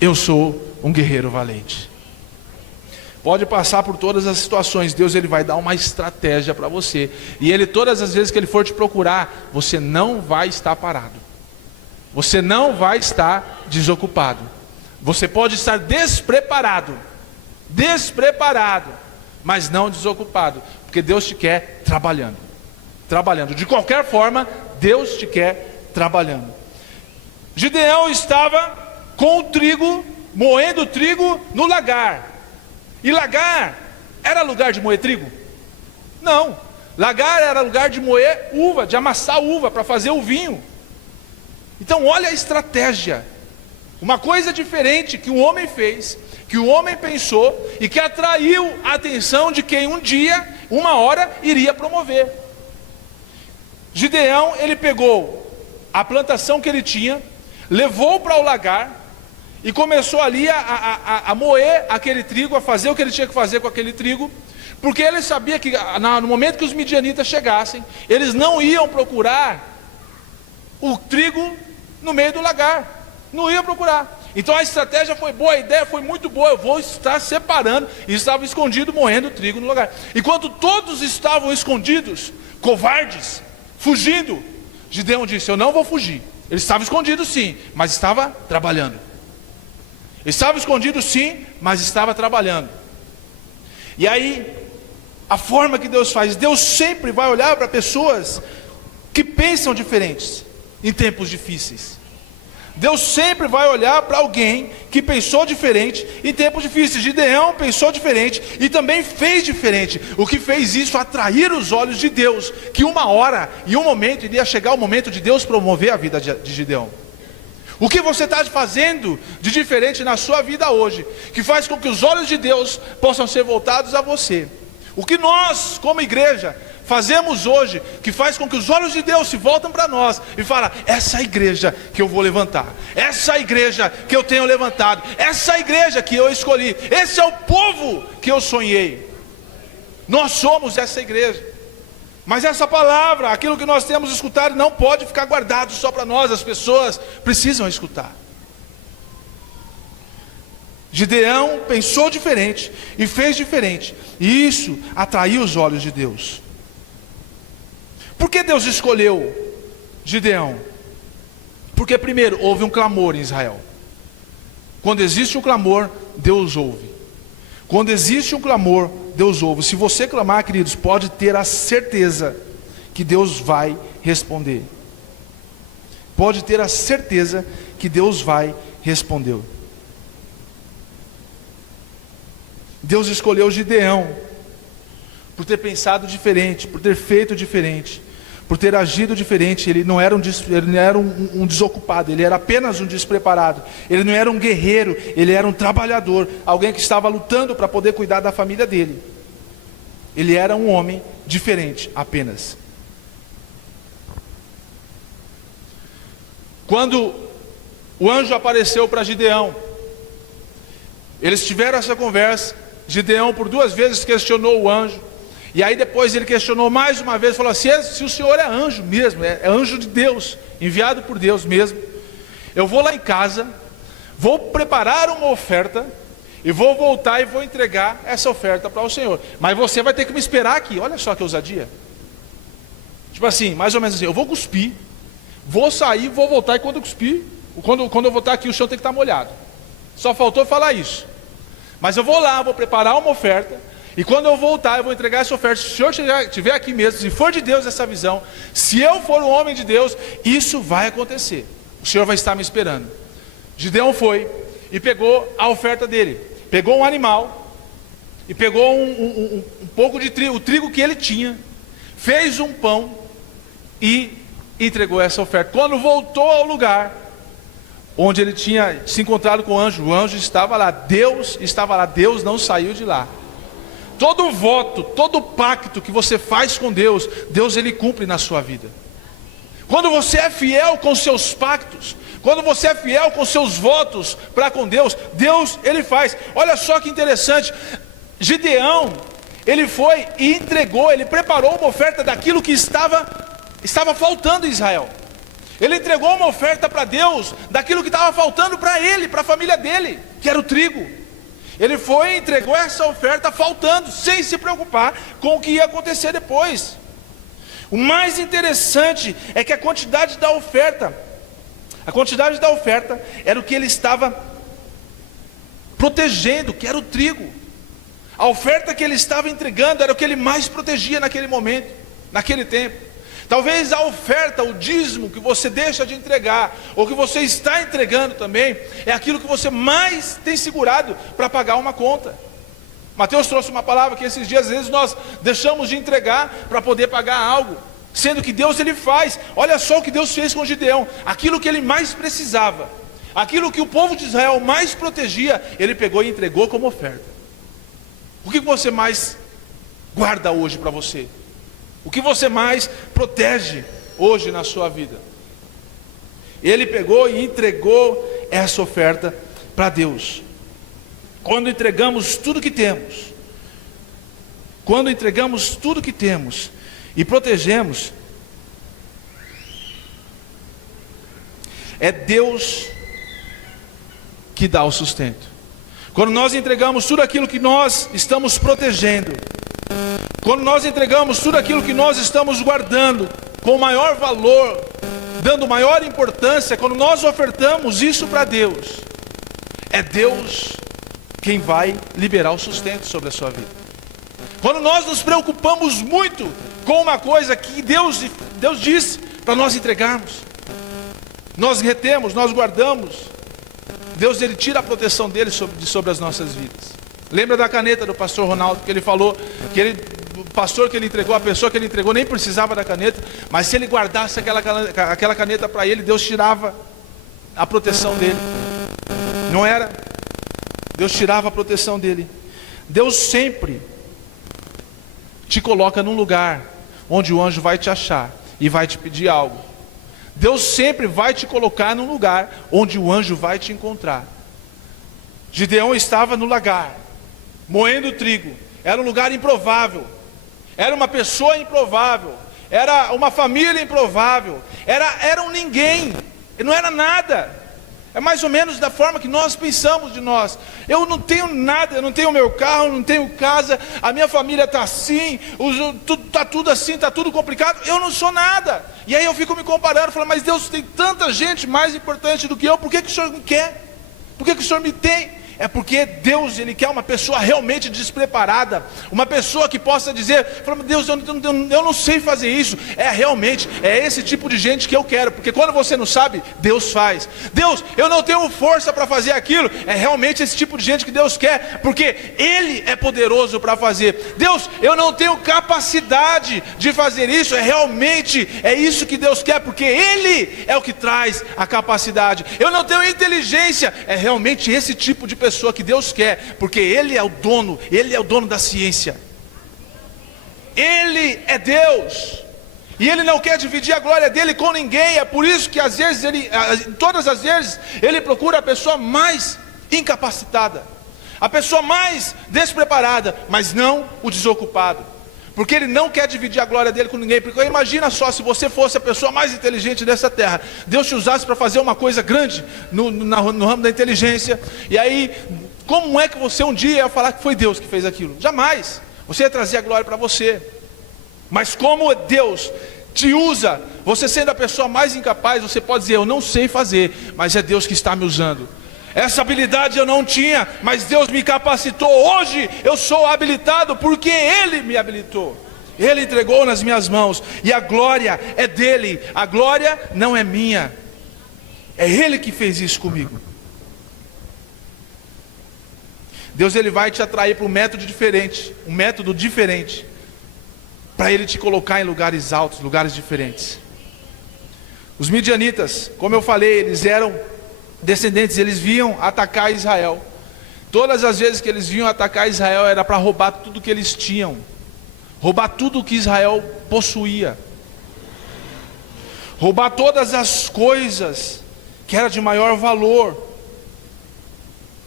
Eu sou um guerreiro valente. Pode passar por todas as situações, Deus ele vai dar uma estratégia para você. E Ele, todas as vezes que Ele for te procurar, você não vai estar parado. Você não vai estar desocupado. Você pode estar despreparado, mas não desocupado, porque Deus te quer trabalhando. De qualquer forma, Deus te quer trabalhando. Gideão estava com o trigo, moendo o trigo no lagar. E lagar era lugar de moer trigo? Não. Lagar era lugar de moer uva, de amassar uva para fazer o vinho. Então olha a estratégia. Uma coisa diferente que o homem fez, que o homem pensou e que atraiu a atenção de quem um dia, uma hora, iria promover. Gideão, ele pegou a plantação que ele tinha, levou para o lagar, e começou ali a moer aquele trigo, a fazer o que ele tinha que fazer com aquele trigo, porque ele sabia que no momento que os midianitas chegassem, eles não iam procurar o trigo no meio do lagar, não iam procurar. Então a estratégia foi boa, a ideia foi muito boa, eu vou estar separando, e estava escondido moendo o trigo no lagar. Enquanto todos estavam escondidos, covardes, fugindo, Gideão disse, eu não vou fugir. Ele estava escondido sim, mas estava trabalhando. Estava escondido sim, mas estava trabalhando. E aí, a forma que Deus faz, Deus sempre vai olhar para pessoas que pensam diferentes em tempos difíceis. Deus sempre vai olhar para alguém que pensou diferente em tempos difíceis. Gideão pensou diferente e também fez diferente. O que fez isso? Atrair os olhos de Deus, que uma hora e um momento iria chegar o momento de Deus promover a vida de Gideão. O que você está fazendo de diferente na sua vida hoje, que faz com que os olhos de Deus possam ser voltados a você? O que nós, como igreja, fazemos hoje, que faz com que os olhos de Deus se voltem para nós e falam, essa é a igreja que eu vou levantar, essa é a igreja que eu tenho levantado, essa é a igreja que eu escolhi, esse é o povo que eu sonhei. Nós somos essa igreja. Mas essa palavra, aquilo que nós temos escutado, não pode ficar guardado só para nós, as pessoas precisam escutar. Gideão pensou diferente e fez diferente, e isso atraiu os olhos de Deus. Por que Deus escolheu Gideão? Porque primeiro houve um clamor em Israel. Quando existe um clamor, Deus ouve. Quando existe um clamor, Deus ouve. Se você clamar, queridos, pode ter a certeza que Deus vai responder. Pode ter a certeza que Deus vai responder. Deus escolheu Gideão por ter pensado diferente, por ter feito diferente, por ter agido diferente. Ele não era um desocupado, ele era apenas um despreparado. Ele não era um guerreiro, ele era um trabalhador, alguém que estava lutando para poder cuidar da família dele. Ele era um homem diferente apenas. Quando o anjo apareceu para Gideão, eles tiveram essa conversa. Gideão por 2 vezes questionou o anjo, e aí depois ele questionou mais uma vez, falou assim: se o senhor é anjo mesmo, é anjo de Deus, enviado por Deus mesmo, eu vou lá em casa, vou preparar uma oferta, e vou voltar e vou entregar essa oferta para o senhor, mas você vai ter que me esperar aqui. Olha só que ousadia. Tipo assim, mais ou menos assim: eu vou cuspir, vou sair, vou voltar, e quando eu cuspir, quando eu voltar aqui, o chão tem que estar molhado. Só faltou falar isso. Mas eu vou lá, vou preparar uma oferta, e quando eu voltar, eu vou entregar essa oferta. Se o senhor estiver aqui mesmo, se for de Deus essa visão, se eu for um homem de Deus, isso vai acontecer. O senhor vai estar me esperando. Gideão foi e pegou a oferta dele. Pegou um animal e pegou um pouco de trigo, o trigo que ele tinha, fez um pão e entregou essa oferta. Quando voltou ao lugar onde ele tinha se encontrado com o anjo estava lá, Deus estava lá, Deus não saiu de lá. Todo voto, todo pacto que você faz com Deus, Deus ele cumpre na sua vida. Quando você é fiel com seus pactos, quando você é fiel com seus votos para com Deus, Deus ele faz. Olha só que interessante, Gideão, ele foi e entregou, ele preparou uma oferta daquilo que estava faltando em Israel. Ele entregou uma oferta para Deus daquilo que estava faltando para ele, para a família dele, que era o trigo. Ele foi e entregou essa oferta faltando, sem se preocupar com o que ia acontecer depois. O mais interessante é que a quantidade da oferta era o que ele estava protegendo, que era o trigo. A oferta que ele estava entregando era o que ele mais protegia naquele momento, naquele tempo. Talvez a oferta, o dízimo que você deixa de entregar, ou que você está entregando também, é aquilo que você mais tem segurado para pagar uma conta. Mateus trouxe uma palavra que esses dias, às vezes, nós deixamos de entregar para poder pagar algo, sendo que Deus ele faz. Olha só o que Deus fez com Gideão, aquilo que ele mais precisava, aquilo que o povo de Israel mais protegia, ele pegou e entregou como oferta. O que você mais guarda hoje para você? O que você mais protege hoje na sua vida? Ele pegou e entregou essa oferta para Deus. Quando entregamos tudo que temos, e protegemos, é Deus que dá o sustento. Quando nós entregamos tudo aquilo que nós estamos protegendo, quando nós entregamos tudo aquilo que nós estamos guardando com maior valor, dando maior importância, quando nós ofertamos isso para Deus, é Deus quem vai liberar o sustento sobre a sua vida. Quando nós nos preocupamos muito com uma coisa que Deus disse para nós entregarmos, nós retemos, nós guardamos, Deus ele tira a proteção dele sobre as nossas vidas. Lembra da caneta do pastor Ronaldo, que ele falou que o pastor que ele entregou, a pessoa que ele entregou nem precisava da caneta, mas se ele guardasse aquela caneta para ele, Deus tirava a proteção dele. Não era? Deus tirava a proteção dele. Deus sempre te coloca num lugar onde o anjo vai te achar e vai te pedir algo. Deus sempre vai te colocar num lugar onde o anjo vai te encontrar. Gideão estava no lagar, moendo trigo. Era um lugar improvável, era uma pessoa improvável, era uma família improvável, era um ninguém, não era nada. É mais ou menos da forma que nós pensamos de nós. Eu não tenho nada, eu não tenho meu carro, não tenho casa, a minha família está assim, está tudo assim, está tudo complicado, eu não sou nada. E aí eu fico me comparando, falando, mas Deus tem tanta gente mais importante do que eu, por que o Senhor me quer? Por que o Senhor me tem? É porque Deus, Ele quer uma pessoa realmente despreparada, uma pessoa que possa dizer, Deus, eu não sei fazer isso. Realmente, é esse tipo de gente que eu quero, porque quando você não sabe, Deus faz. Deus, eu não tenho força para fazer aquilo, é realmente esse tipo de gente que Deus quer, porque Ele é poderoso para fazer. Deus, eu não tenho capacidade de fazer isso, realmente é isso que Deus quer, porque Ele é o que traz a capacidade. Eu não tenho inteligência, é realmente esse tipo de pessoa que Deus quer, porque Ele é o dono da ciência. Ele é Deus, e Ele não quer dividir a glória dele com ninguém. É por isso que às vezes todas as vezes Ele procura a pessoa mais incapacitada, a pessoa mais despreparada, mas não o desocupado, porque Ele não quer dividir a glória dele com ninguém. Porque imagina só, se você fosse a pessoa mais inteligente dessa terra, Deus te usasse para fazer uma coisa grande no ramo da inteligência, e aí, como é que você um dia ia falar que foi Deus que fez aquilo? Jamais. Você ia trazer a glória para você. Mas como Deus te usa, você sendo a pessoa mais incapaz, você pode dizer, eu não sei fazer, mas é Deus que está me usando. Essa habilidade eu não tinha, mas Deus me capacitou. Hoje eu sou habilitado porque Ele me habilitou. Ele entregou nas minhas mãos, e a glória é dele. A glória não é minha, é Ele que fez isso comigo. Deus, Ele vai te atrair para um método diferente, para Ele te colocar em lugares altos, lugares diferentes. Os midianitas, como eu falei, eles eram descendentes, eles vinham atacar Israel. Todas as vezes que eles vinham atacar Israel, era para roubar tudo que eles tinham, roubar tudo que Israel possuía, roubar todas as coisas que era de maior valor,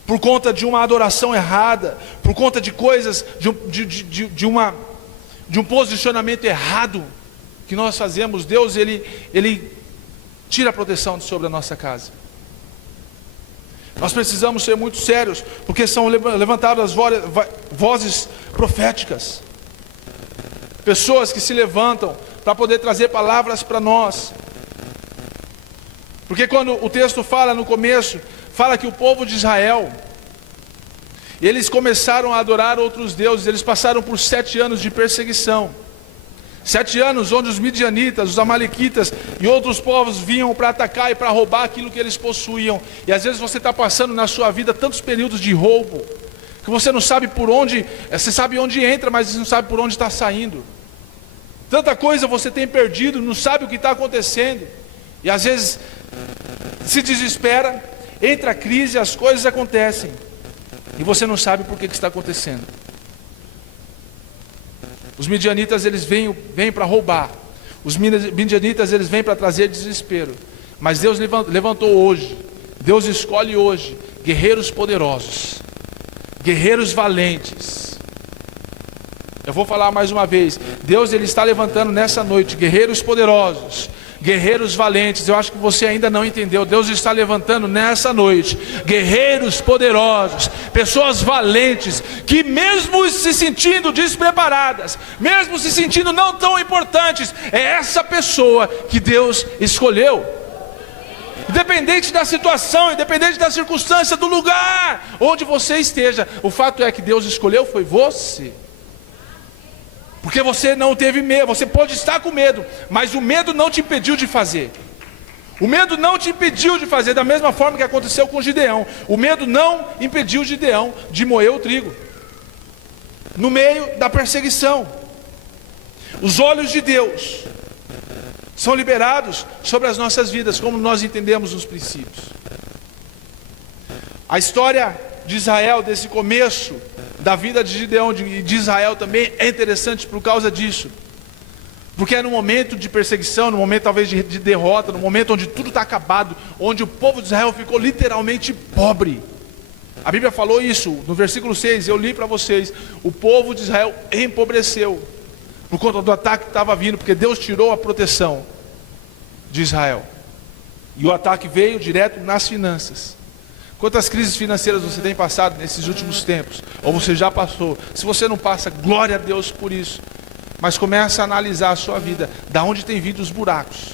por conta de uma adoração errada, por conta de coisas, de um posicionamento errado que nós fazemos. Deus, Ele tira a proteção de sobre a nossa casa. Nós precisamos ser muito sérios, porque são levantadas vozes proféticas, pessoas que se levantam para poder trazer palavras para nós. Porque quando o texto fala no começo, fala que o povo de Israel, eles começaram a adorar outros deuses. Eles passaram por 7 anos de perseguição, 7 anos onde os midianitas, os amalequitas e outros povos vinham para atacar e para roubar aquilo que eles possuíam. E às vezes você está passando na sua vida tantos períodos de roubo, que você não sabe por onde, você sabe onde entra, mas você não sabe por onde está saindo. Tanta coisa você tem perdido, não sabe o que está acontecendo, e às vezes se desespera, entra a crise, as coisas acontecem, e você não sabe por que está acontecendo. Os midianitas, eles vêm para roubar. Os midianitas, eles vêm para trazer desespero. Mas Deus levantou hoje, Deus escolhe hoje guerreiros poderosos, guerreiros valentes. Eu vou falar mais uma vez. Deus, Ele está levantando nessa noite guerreiros poderosos, guerreiros valentes. Eu acho que você ainda não entendeu. Deus está levantando nessa noite guerreiros poderosos, pessoas valentes, que mesmo se sentindo despreparadas, mesmo se sentindo não tão importantes, é essa pessoa que Deus escolheu. Independente da situação, independente da circunstância, do lugar onde você esteja, o fato é que Deus escolheu foi você. Porque você não teve medo. Você pode estar com medo, mas o medo não te impediu de fazer. O medo não te impediu de fazer, da mesma forma que aconteceu com Gideão. O medo não impediu Gideão de moer o trigo no meio da perseguição. Os olhos de Deus são liberados sobre as nossas vidas, como nós entendemos nos princípios. A história de Israel, desse começo da vida de Gideão e de Israel também é interessante por causa disso. Porque é no momento de perseguição, no momento talvez de derrota, no momento onde tudo está acabado, onde o povo de Israel ficou literalmente pobre. A Bíblia falou isso no versículo 6, eu li para vocês. O povo de Israel empobreceu por conta do ataque que estava vindo, porque Deus tirou a proteção de Israel. E o ataque veio direto nas finanças. Quantas crises financeiras você tem passado nesses últimos tempos? Ou você já passou? Se você não passa, glória a Deus por isso. Mas comece a analisar a sua vida. Da onde tem vindo os buracos?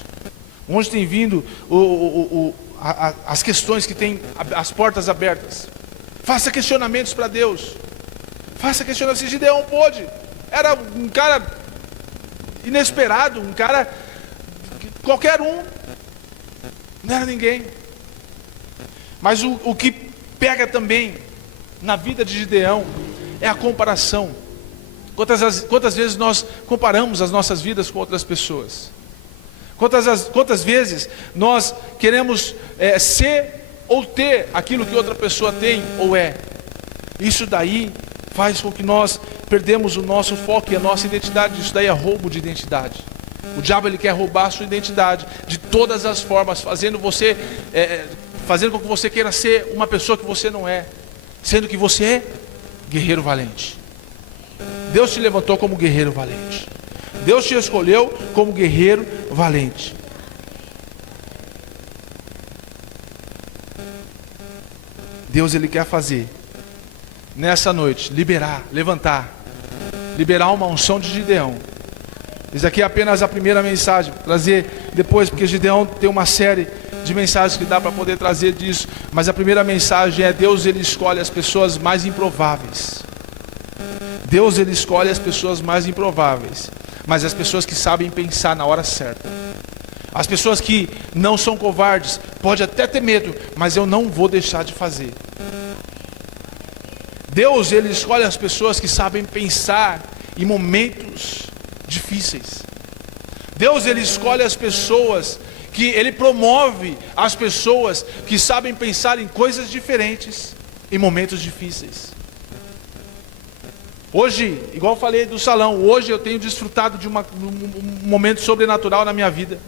Onde tem vindo as questões que tem as portas abertas? Faça questionamentos para Deus. Faça questionamentos. Se Gideão pôde, era um cara inesperado, um cara, qualquer um, não era ninguém. Mas o que pega também na vida de Gideão é a comparação. Quantas vezes nós comparamos as nossas vidas com outras pessoas? Quantas vezes nós queremos ser ou ter aquilo que outra pessoa tem ou é? Isso daí faz com que nós perdemos o nosso foco e a nossa identidade. Isso daí é roubo de identidade. O diabo, ele quer roubar a sua identidade de todas as formas, fazendo com que você queira ser uma pessoa que você não é, sendo que você é guerreiro valente. Deus te levantou como guerreiro valente. Deus te escolheu como guerreiro valente. Deus, ele quer fazer nessa noite, levantar uma unção de Gideão. Isso aqui é apenas a primeira mensagem, trazer depois, porque Gideão tem uma série de mensagens que dá para poder trazer disso. Mas a primeira mensagem é: Deus, ele escolhe as pessoas mais improváveis. Deus, ele escolhe as pessoas mais improváveis, mas as pessoas que sabem pensar na hora certa. As pessoas que não são covardes, pode até ter medo, mas eu não vou deixar de fazer. Deus, ele escolhe as pessoas que sabem pensar em momentos difíceis. Deus, ele escolhe as pessoas que ele promove, as pessoas que sabem pensar em coisas diferentes em momentos difíceis. Hoje, igual eu falei do salão, hoje eu tenho desfrutado de um momento sobrenatural na minha vida.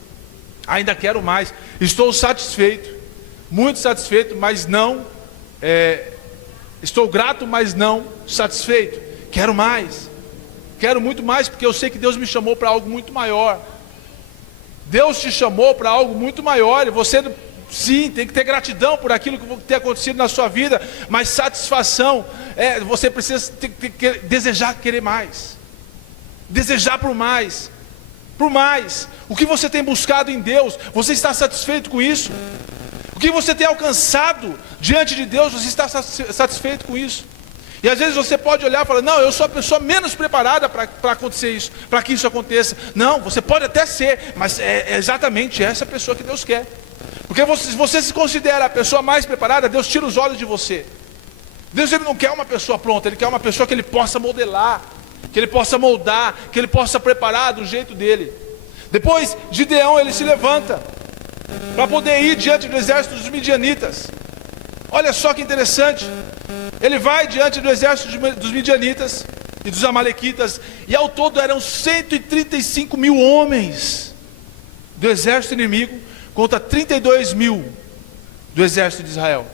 Ainda quero mais. Estou satisfeito, muito satisfeito, mas não estou grato, mas não satisfeito. Quero mais. Quero muito mais, porque eu sei que Deus me chamou para algo muito maior. Deus te chamou para algo muito maior, e você, sim, tem que ter gratidão por aquilo que tem acontecido na sua vida, mas satisfação, você precisa desejar querer mais, desejar por mais, o que você tem buscado em Deus, você está satisfeito com isso? O que você tem alcançado diante de Deus, você está satisfeito com isso? E às vezes você pode olhar e falar: não, eu sou a pessoa menos preparada para acontecer isso, para que isso aconteça. Não, você pode até ser, mas é exatamente essa pessoa que Deus quer. Porque se você se considera a pessoa mais preparada, Deus tira os olhos de você. Deus, ele não quer uma pessoa pronta, ele quer uma pessoa que ele possa modelar, que ele possa moldar, que ele possa preparar do jeito dele. Depois, Gideão, ele se levanta para poder ir diante do exército dos midianitas. Olha só que interessante. Ele vai diante do exército dos midianitas e dos amalequitas, e ao todo eram 135 mil homens do exército inimigo contra 32 mil do exército de Israel.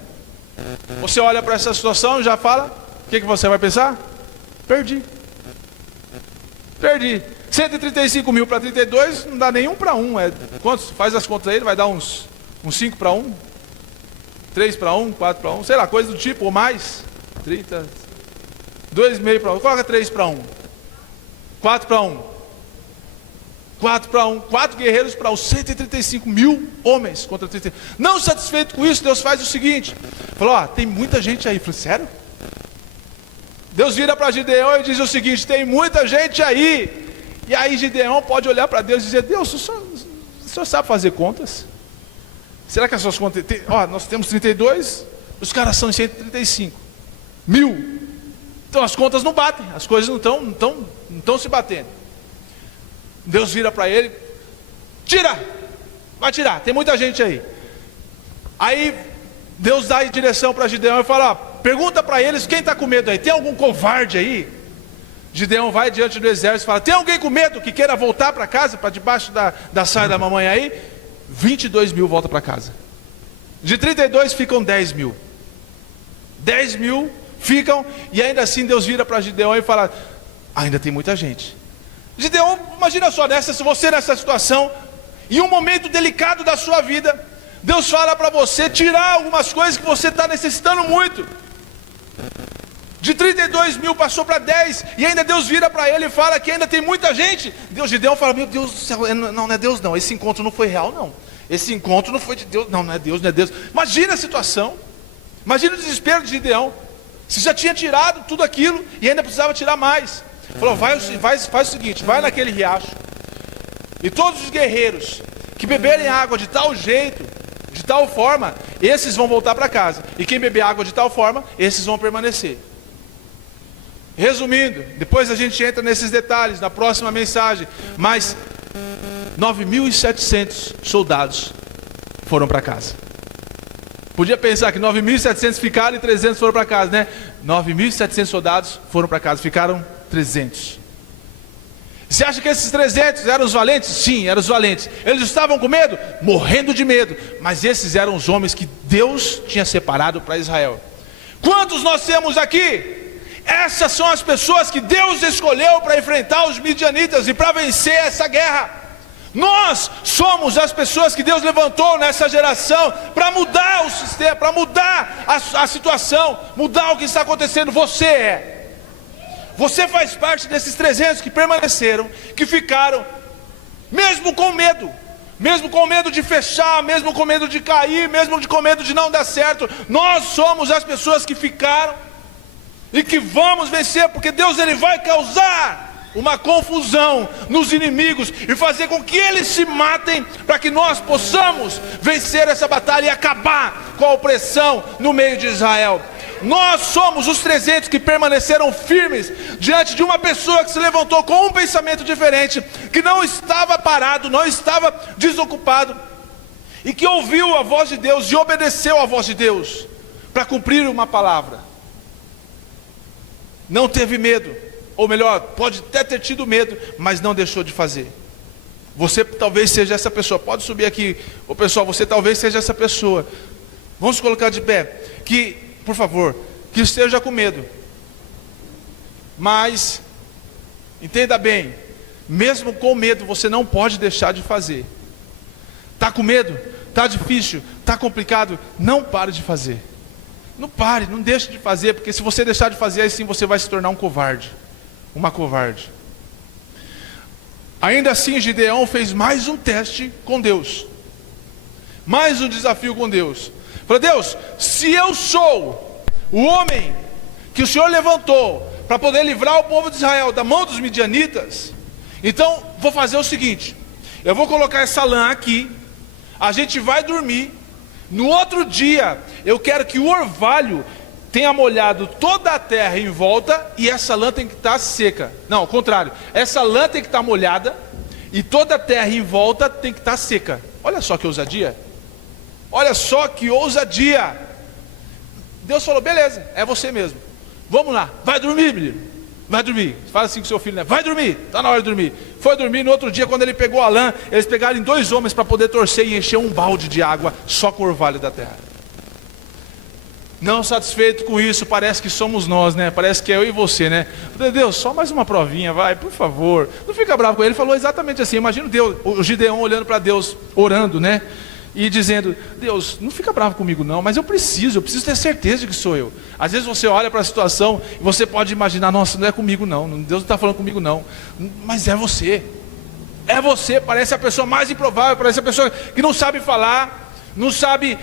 Você olha para essa situação e já fala, o que você vai pensar? Perdi. 135 mil para 32 não dá nenhum para um. Quantos? Faz as contas aí, vai dar uns 5 para 1, 3 para 1, 4 para 1, sei lá, coisa do tipo, ou mais. 30, 2,5 para 1, coloca 3 para 1, 4 para 1, 4 para 1, 4 guerreiros para 135 mil homens contra 30. Não satisfeito com isso, Deus faz o seguinte: falou, tem muita gente aí. Falei, sério? Deus vira para Gideão e diz o seguinte: tem muita gente aí. E aí Gideão pode olhar para Deus e dizer: Deus, o senhor sabe fazer contas? Será que as suas contas... nós temos 32, os caras são 135 mil. Então as contas não batem, as coisas não estão se batendo. Deus vira para ele: vai tirar, tem muita gente aí. Aí Deus dá direção para Gideão e fala: pergunta para eles quem está com medo aí, tem algum covarde aí? Gideão vai diante do exército e fala: tem alguém com medo que queira voltar para casa, para debaixo da saia da mamãe aí? 22 mil voltam para casa. De 32 ficam 10 mil. 10 mil ficam, e ainda assim Deus vira para Gideão e fala: ainda tem muita gente. Gideão, imagina só, se você nessa situação, em um momento delicado da sua vida, Deus fala para você tirar algumas coisas que você está necessitando muito. De 32 mil passou para 10, e ainda Deus vira para ele e fala que ainda tem muita gente. Gideão fala, meu Deus do céu, não é Deus não, esse encontro não foi real não. Esse encontro não foi de Deus, não é Deus, não é Deus. Imagina a situação, imagina o desespero de Gideão. Se já tinha tirado tudo aquilo e ainda precisava tirar mais. Falou, faz o seguinte, vai naquele riacho, e todos os guerreiros que beberem água de tal jeito, de tal forma, esses vão voltar para casa. E quem beber água de tal forma, esses vão permanecer. Resumindo, depois a gente entra nesses detalhes na próxima mensagem, mas 9.700 soldados foram para casa. Podia pensar que 9.700 ficaram e 300 foram para casa, né? 9.700 soldados foram para casa, ficaram 300. Você acha que esses 300 eram os valentes? Sim, eram os valentes. Eles estavam com medo? Morrendo de medo. Mas esses eram os homens que Deus tinha separado para Israel. Quantos nós temos aqui? Essas são as pessoas que Deus escolheu para enfrentar os midianitas e para vencer essa guerra. Nós somos as pessoas que Deus levantou nessa geração para mudar o sistema, para mudar a situação, mudar o que está acontecendo. Você faz parte desses 300 que permaneceram, que ficaram, mesmo com medo de fechar, mesmo com medo de cair, mesmo com medo de não dar certo. Nós somos as pessoas que ficaram e que vamos vencer, porque Deus ele vai causar uma confusão nos inimigos e fazer com que eles se matem, para que nós possamos vencer essa batalha e acabar com a opressão no meio de Israel. Nós somos os 300 que permaneceram firmes diante de uma pessoa que se levantou com um pensamento diferente, que não estava parado, não estava desocupado, e que ouviu a voz de Deus e obedeceu a voz de Deus para cumprir uma palavra. Não teve medo, ou melhor, pode até ter tido medo, mas não deixou de fazer. Você talvez seja essa pessoa. Pode subir aqui, ô pessoal, você talvez seja essa pessoa. Vamos colocar de pé, que, por favor, que esteja com medo. Mas, entenda bem, mesmo com medo, você não pode deixar de fazer. Está com medo? Está difícil? Está complicado? Não pare de fazer. Não pare, não deixe de fazer, porque se você deixar de fazer, aí sim você vai se tornar um covarde. Uma covarde. Ainda assim, Gideão fez mais um teste com Deus. Mais um desafio com Deus. Falou, Deus, se eu sou o homem que o Senhor levantou para poder livrar o povo de Israel da mão dos midianitas, então vou fazer o seguinte, eu vou colocar essa lã aqui, a gente vai dormir, no outro dia eu quero que o orvalho tenha molhado toda a terra em volta, e essa lã tem que estar seca. Não, ao contrário, essa lã tem que estar molhada e toda a terra em volta tem que estar seca. Olha só que ousadia. Olha só que ousadia. Deus falou, beleza, é você mesmo. Vamos lá, vai dormir, menino. Vai dormir. Fala assim com seu filho, né? Vai dormir, está na hora de dormir. Foi dormir, no outro dia quando ele pegou a lã, eles pegaram em 2 homens para poder torcer e encher um balde de água só com o orvalho da terra. Não satisfeito com isso, parece que somos nós, né? Parece que é eu e você, né? Deus, só mais uma provinha, vai, por favor. Não fica bravo com ele. Ele falou exatamente assim. Imagina Deus, o Gideão olhando para Deus, orando, né? E dizendo, Deus, não fica bravo comigo não, mas eu preciso ter certeza de que sou eu. Às vezes você olha para a situação e você pode imaginar, nossa, não é comigo não, Deus não está falando comigo não, mas é você, parece a pessoa mais improvável, parece a pessoa que não sabe falar, não sabe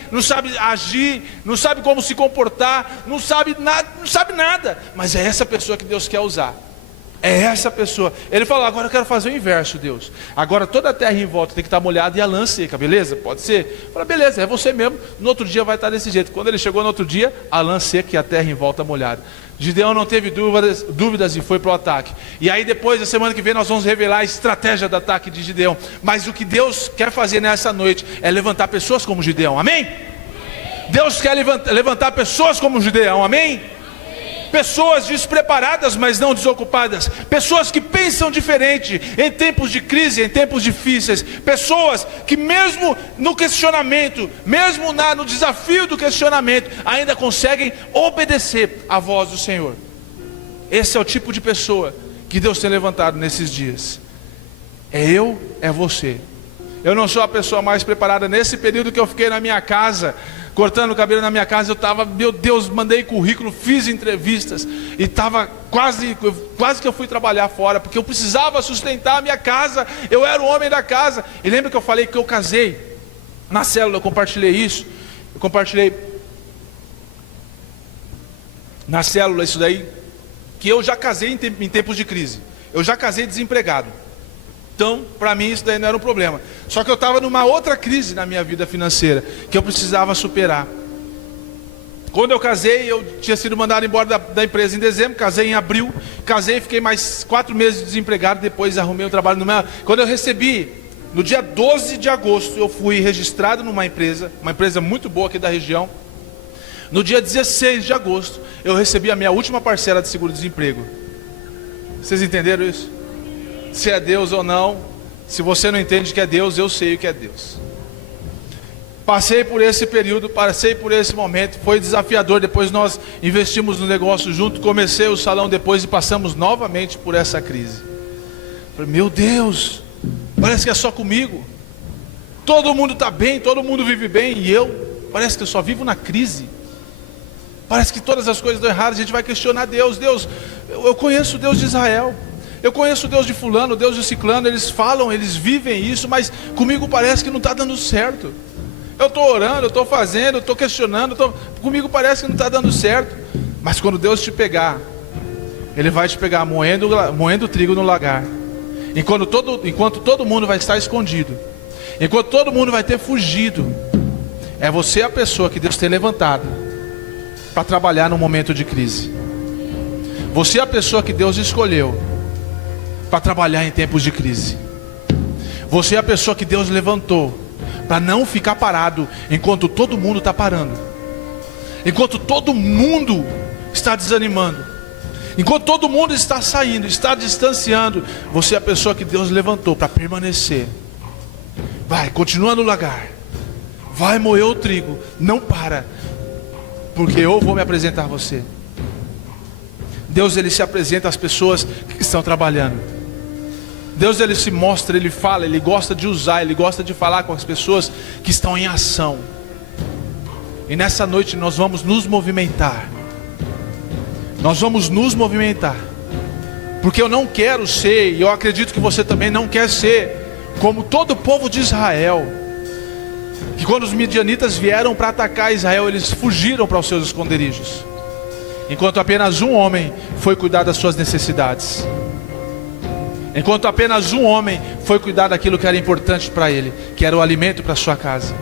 agir, não sabe como se comportar, não sabe nada, mas é essa pessoa que Deus quer usar. É essa pessoa. Ele falou, agora eu quero fazer o inverso, Deus. Agora toda a terra em volta tem que estar molhada e a lã seca, beleza? Pode ser? Fala, beleza, é você mesmo. No outro dia vai estar desse jeito. Quando ele chegou no outro dia, a lã seca e a terra em volta molhada. Gideão não teve dúvidas e foi para o ataque. E aí depois, na semana que vem, nós vamos revelar a estratégia do ataque de Gideão. Mas o que Deus quer fazer nessa noite é levantar pessoas como Gideão, amém? Deus quer levantar pessoas como Gideão, amém? Pessoas despreparadas, mas não desocupadas. Pessoas que pensam diferente em tempos de crise, em tempos difíceis. Pessoas que mesmo no questionamento, mesmo no desafio do questionamento, ainda conseguem obedecer à voz do Senhor. Esse é o tipo de pessoa que Deus tem levantado nesses dias. É eu, é você. Eu não sou a pessoa mais preparada. Nesse período que eu fiquei na minha casa, cortando o cabelo na minha casa, eu estava, meu Deus, mandei currículo, fiz entrevistas, e estava quase que eu fui trabalhar fora, porque eu precisava sustentar a minha casa, eu era o homem da casa. E lembra que eu falei que eu casei? Na célula eu compartilhei isso, eu compartilhei na célula isso daí, que eu já casei em tempos de crise, eu já casei desempregado. Então, para mim isso daí não era um problema. Só que eu estava numa outra crise na minha vida financeira, que eu precisava superar. Quando eu casei, eu tinha sido mandado embora da empresa em dezembro, casei em abril, casei e fiquei mais 4 meses desempregado, depois arrumei um trabalho no meu... Quando eu recebi, no dia 12 de agosto, eu fui registrado numa empresa, uma empresa muito boa aqui da região. No dia 16 de agosto, eu recebi a minha última parcela de seguro-desemprego. Vocês entenderam isso? Se é Deus ou não, se você não entende que é Deus, eu sei o que é Deus. Passei por esse período, passei por esse momento, foi desafiador. Depois nós investimos no negócio junto, comecei o salão depois e passamos novamente por essa crise. Falei, meu Deus, parece que é só comigo. Todo mundo está bem, todo mundo vive bem, e parece que eu só vivo na crise. Parece que todas as coisas estão erradas, a gente vai questionar Deus. Deus, eu conheço o Deus de Israel, eu conheço o Deus de fulano, o Deus de ciclano, eles falam, eles vivem isso, mas comigo parece que não está dando certo. Eu estou orando, eu estou fazendo, eu estou questionando, comigo parece que não está dando certo. Mas quando Deus te pegar, Ele vai te pegar moendo trigo no lagar. Enquanto todo mundo vai estar escondido, enquanto todo mundo vai ter fugido, é você a pessoa que Deus tem levantado para trabalhar no momento de crise. Você é a pessoa que Deus escolheu para trabalhar em tempos de crise. Você é a pessoa que Deus levantou para não ficar parado enquanto todo mundo está parando, enquanto todo mundo está desanimando, enquanto todo mundo está saindo, está distanciando. Você é a pessoa que Deus levantou para permanecer. Vai, continua no lagar, vai moer o trigo, não para, porque eu vou me apresentar a você. Deus, Ele se apresenta às pessoas que estão trabalhando. Deus, Ele se mostra, Ele fala, Ele gosta de usar, Ele gosta de falar com as pessoas que estão em ação. E nessa noite nós vamos nos movimentar. Nós vamos nos movimentar. Porque eu não quero ser, e eu acredito que você também não quer ser, como todo o povo de Israel, que quando os midianitas vieram para atacar Israel, eles fugiram para os seus esconderijos, enquanto apenas um homem foi cuidar das suas necessidades. Enquanto apenas um homem foi cuidar daquilo que era importante para ele, que era o alimento para a sua casa.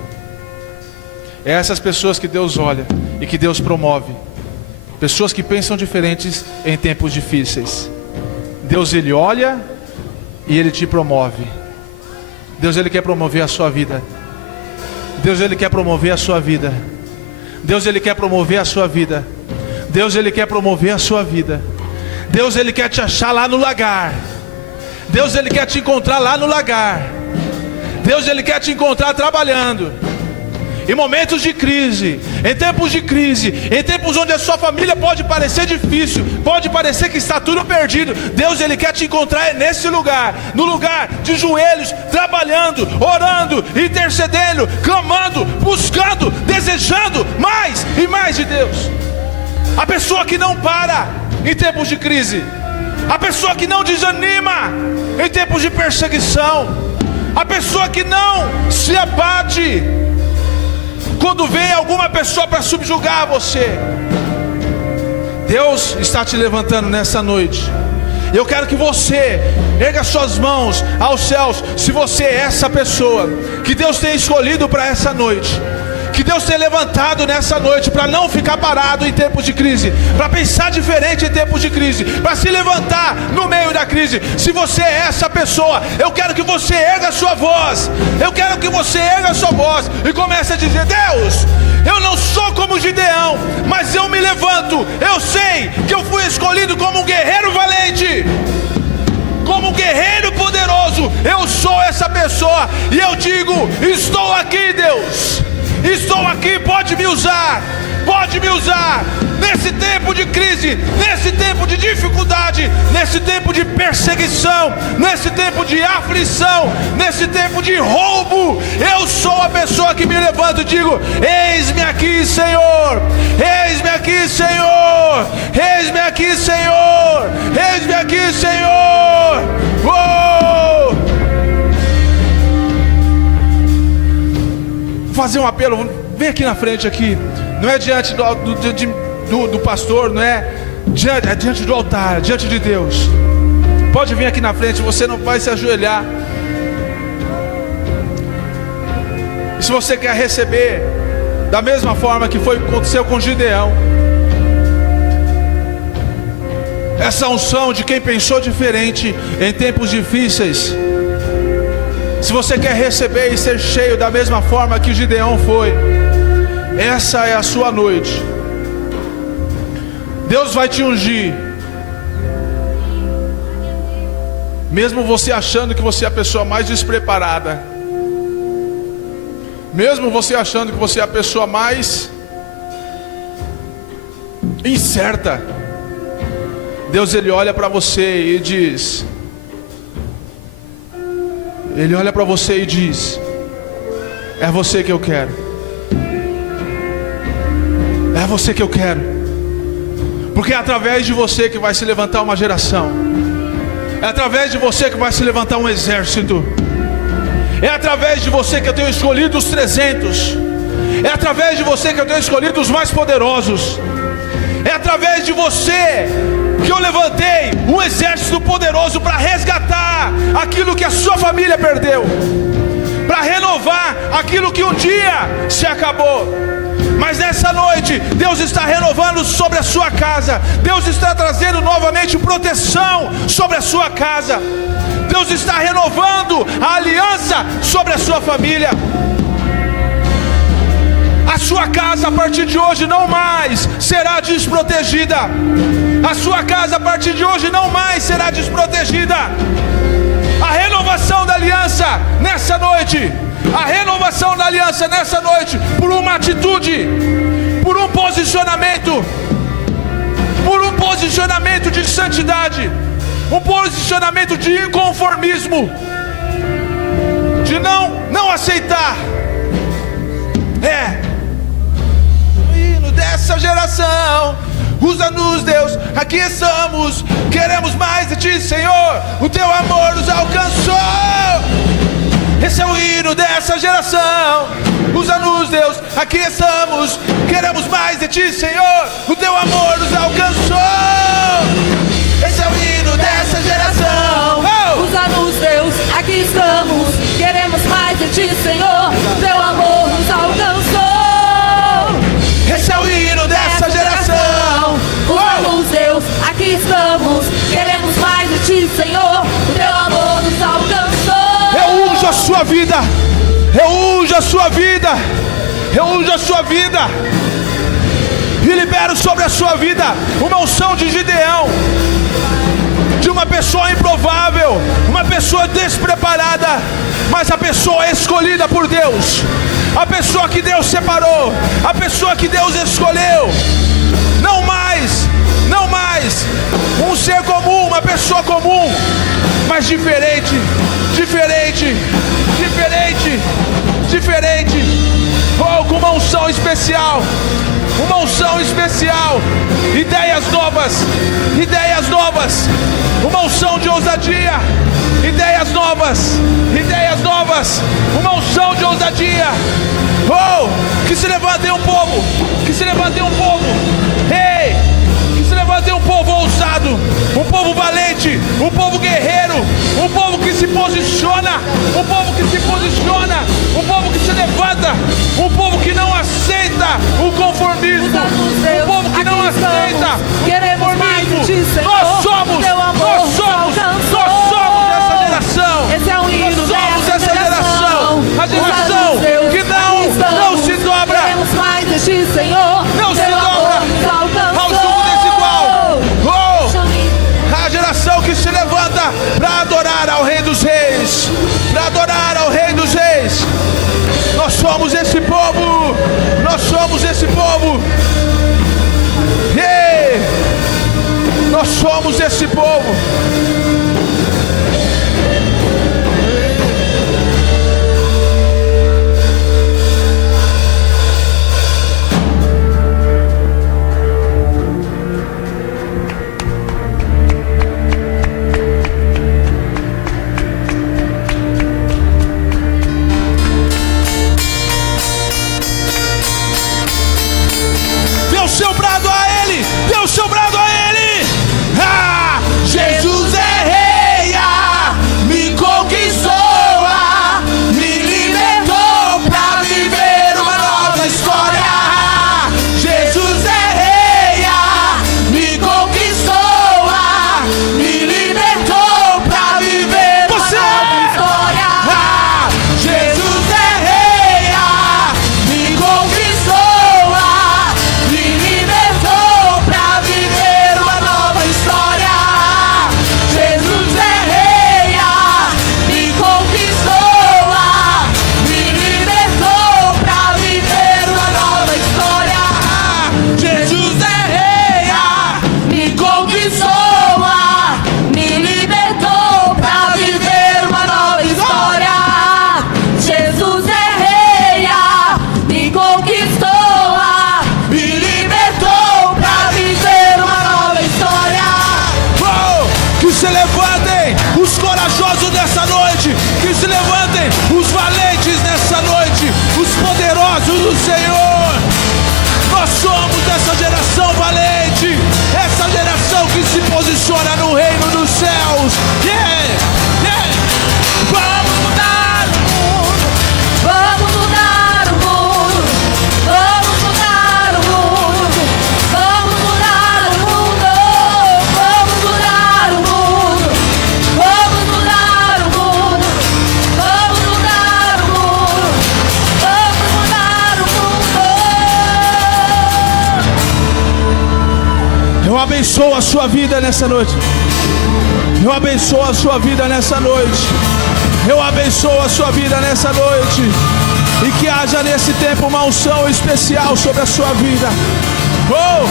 É essas pessoas que Deus olha e que Deus promove. Pessoas que pensam diferentes em tempos difíceis. Deus, Ele olha e Ele te promove. Deus, Ele quer promover a sua vida. Deus, Ele quer promover a sua vida. Deus, Ele quer promover a sua vida. Deus, Ele quer promover a sua vida. Deus, Ele quer te achar lá no lagar. Deus, Ele quer te encontrar lá no lagar. Deus, Ele quer te encontrar trabalhando. Em momentos de crise, em tempos onde a sua família pode parecer difícil, pode parecer que está tudo perdido, Deus, Ele quer te encontrar nesse lugar, no lugar de joelhos, trabalhando, orando, intercedendo, clamando, buscando, desejando mais e mais de Deus. A pessoa que não para em tempos de crise, a pessoa que não desanima em tempos de perseguição, a pessoa que não se abate quando vem alguma pessoa para subjugar você. Deus está te levantando nessa noite. Eu quero que você erga suas mãos aos céus, se você é essa pessoa que Deus tem escolhido para essa noite, que Deus tem levantado nessa noite para não ficar parado em tempos de crise, para pensar diferente em tempos de crise, para se levantar no meio da crise. Se você é essa pessoa, eu quero que você erga a sua voz. Eu quero que você erga a sua voz e comece a dizer: Deus, eu não sou como Gideão, mas eu me levanto. Eu sei que eu fui escolhido como um guerreiro valente, como um guerreiro poderoso. Eu sou essa pessoa e eu digo: estou aqui, Deus. Estou aqui, pode me usar nesse tempo de crise, nesse tempo de dificuldade, nesse tempo de perseguição, nesse tempo de aflição, nesse tempo de roubo, eu sou a pessoa que me levanto e digo: eis-me aqui, Senhor, eis-me aqui, Senhor, eis-me aqui, Senhor, eis-me aqui, Senhor. Oh! Vou fazer um apelo, vem aqui na frente aqui. Não é diante do pastor, não é diante do altar, diante de Deus. Pode vir aqui na frente, você não vai se ajoelhar. E se você quer receber da mesma forma que aconteceu com Gideão, essa unção de quem pensou diferente em tempos difíceis, se você quer receber e ser cheio da mesma forma que Gideão foi, essa é a sua noite. Deus vai te ungir, mesmo você achando que você é a pessoa mais despreparada, mesmo você achando que você é a pessoa mais incerta. Deus, Ele olha para você e diz, Ele olha para você e diz: é você que eu quero. É você que eu quero. Porque é através de você que vai se levantar uma geração. É através de você que vai se levantar um exército. É através de você que eu tenho escolhido os 300. É através de você que eu tenho escolhido os mais poderosos. É através de você que eu levantei um exército poderoso para resgatar aquilo que a sua família perdeu, para renovar aquilo que um dia se acabou. Mas nessa noite, Deus está renovando sobre a sua casa. Deus está trazendo novamente proteção sobre a sua casa. Deus está renovando a aliança sobre a sua família. A sua casa a partir de hoje não mais será desprotegida. A sua casa a partir de hoje não mais será desprotegida. A renovação da aliança nessa noite, a renovação da aliança nessa noite, por uma atitude, por um posicionamento de santidade, um posicionamento de inconformismo, de não aceitar. O hino dessa geração, usa-nos, Deus, aqui estamos, queremos mais de Ti, Senhor, o Teu amor nos alcançou. Esse é o hino dessa geração, usa-nos, Deus, aqui estamos, queremos mais de Ti, Senhor, o Teu amor nos alcançou. Esse é o hino dessa geração, usa-nos, Deus, aqui estamos, queremos mais de Ti, Senhor, o Teu amor nos alcançou. Esse é o hino dessa geração, usa-nos, Deus, aqui estamos, queremos mais de Ti, Senhor, o Teu amor nos alcançou. Eu unjo a sua vida, eu unjo a sua vida, eu unjo a sua vida, e libero sobre a sua vida uma unção de Gideão, de uma pessoa improvável, uma pessoa despreparada, mas a pessoa escolhida por Deus, a pessoa que Deus separou, a pessoa que Deus escolheu. Não mais um ser comum, uma pessoa comum, mas diferente. Oh, com uma unção especial, ideias novas, uma unção de ousadia, ideias novas, uma unção de ousadia. Oh, que se levante um povo, ei, que se levante um povo ousado, um povo valente, um povo guerreiro, um povo que se posiciona, um povo que se levanta, um povo que não aceita o conformismo, um povo que não aceita o conformismo. Nós somos essa geração. Esse é o hino dessa geração, a geração que não se dobra, queremos mais de Ti, Senhor, não se dobra ao jugo desigual. A geração que se levanta para adorar ao Rei dos Reis, Nós somos esse povo. Nós somos esse povo. Dê o seu brado a Ele, dê o seu brado a Ele. Ah, Jesus é rei, me conquistou, me libertou pra viver uma nova história. Jesus é rei, me conquistou, me libertou pra viver uma nova história. Ah, Jesus é rei, me conquistou, me libertou pra viver uma nova história. Jesus é rei, me conquistou, me libertou pra viver uma nova história. Jesus é rei, me conquistou, me libertou pra viver uma nova história. Jesus é rei, me conquistou, me libertou pra viver uma nova história. Oh, que se levantem os corajosos nessa noite, que se levantem os valentes nessa noite, os poderosos do Senhor. Nós somos essa geração valente, essa geração que se posiciona no reino dos céus. Yeah, yeah. Vamos mudar o mundo. Vamos mudar o mundo. Vamos mudar o mundo. Vamos mudar o mundo. Vamos mudar o mundo. Vamos mudar o mundo. Vamos mudar o mundo. Vamos mudar o mundo. Eu abençoo a sua vida nessa noite. Eu abençoo a sua vida nessa noite. Eu abençoo a sua vida nessa noite. E que haja nesse tempo uma unção especial sobre a sua vida. Oh!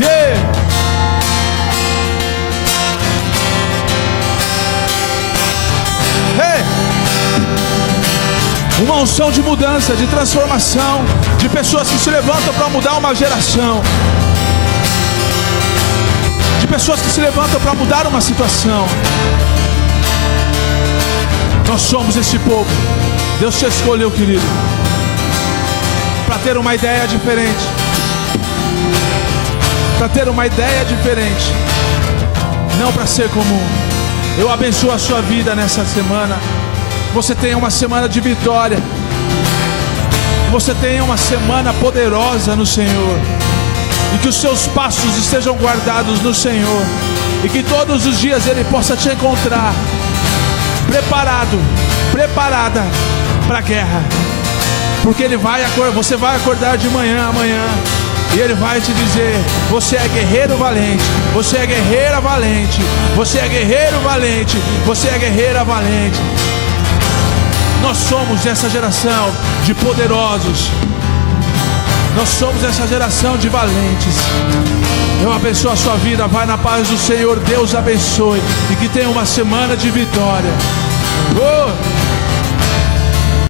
Yeah! Hey! Uma unção de mudança, de transformação, de pessoas que se levantam para mudar uma geração, de pessoas que se levantam para mudar uma situação. Nós somos esse povo. Deus te escolheu, querido, para ter uma ideia diferente, para ter uma ideia diferente, não para ser comum. Eu abençoo a sua vida nessa semana. Você tenha uma semana de vitória. Você tenha uma semana poderosa no Senhor. E que os seus passos estejam guardados no Senhor. E que todos os dias Ele possa te encontrar preparado, preparada para a guerra. Porque você vai acordar de manhã amanhã. E Ele vai te dizer: você é guerreiro valente, você é guerreira valente, você é guerreiro valente, você é guerreira valente. Nós somos essa geração de poderosos. Nós somos essa geração de valentes. Eu abençoo a sua vida. Vai na paz do Senhor. Deus abençoe. E que tenha uma semana de vitória. Oh!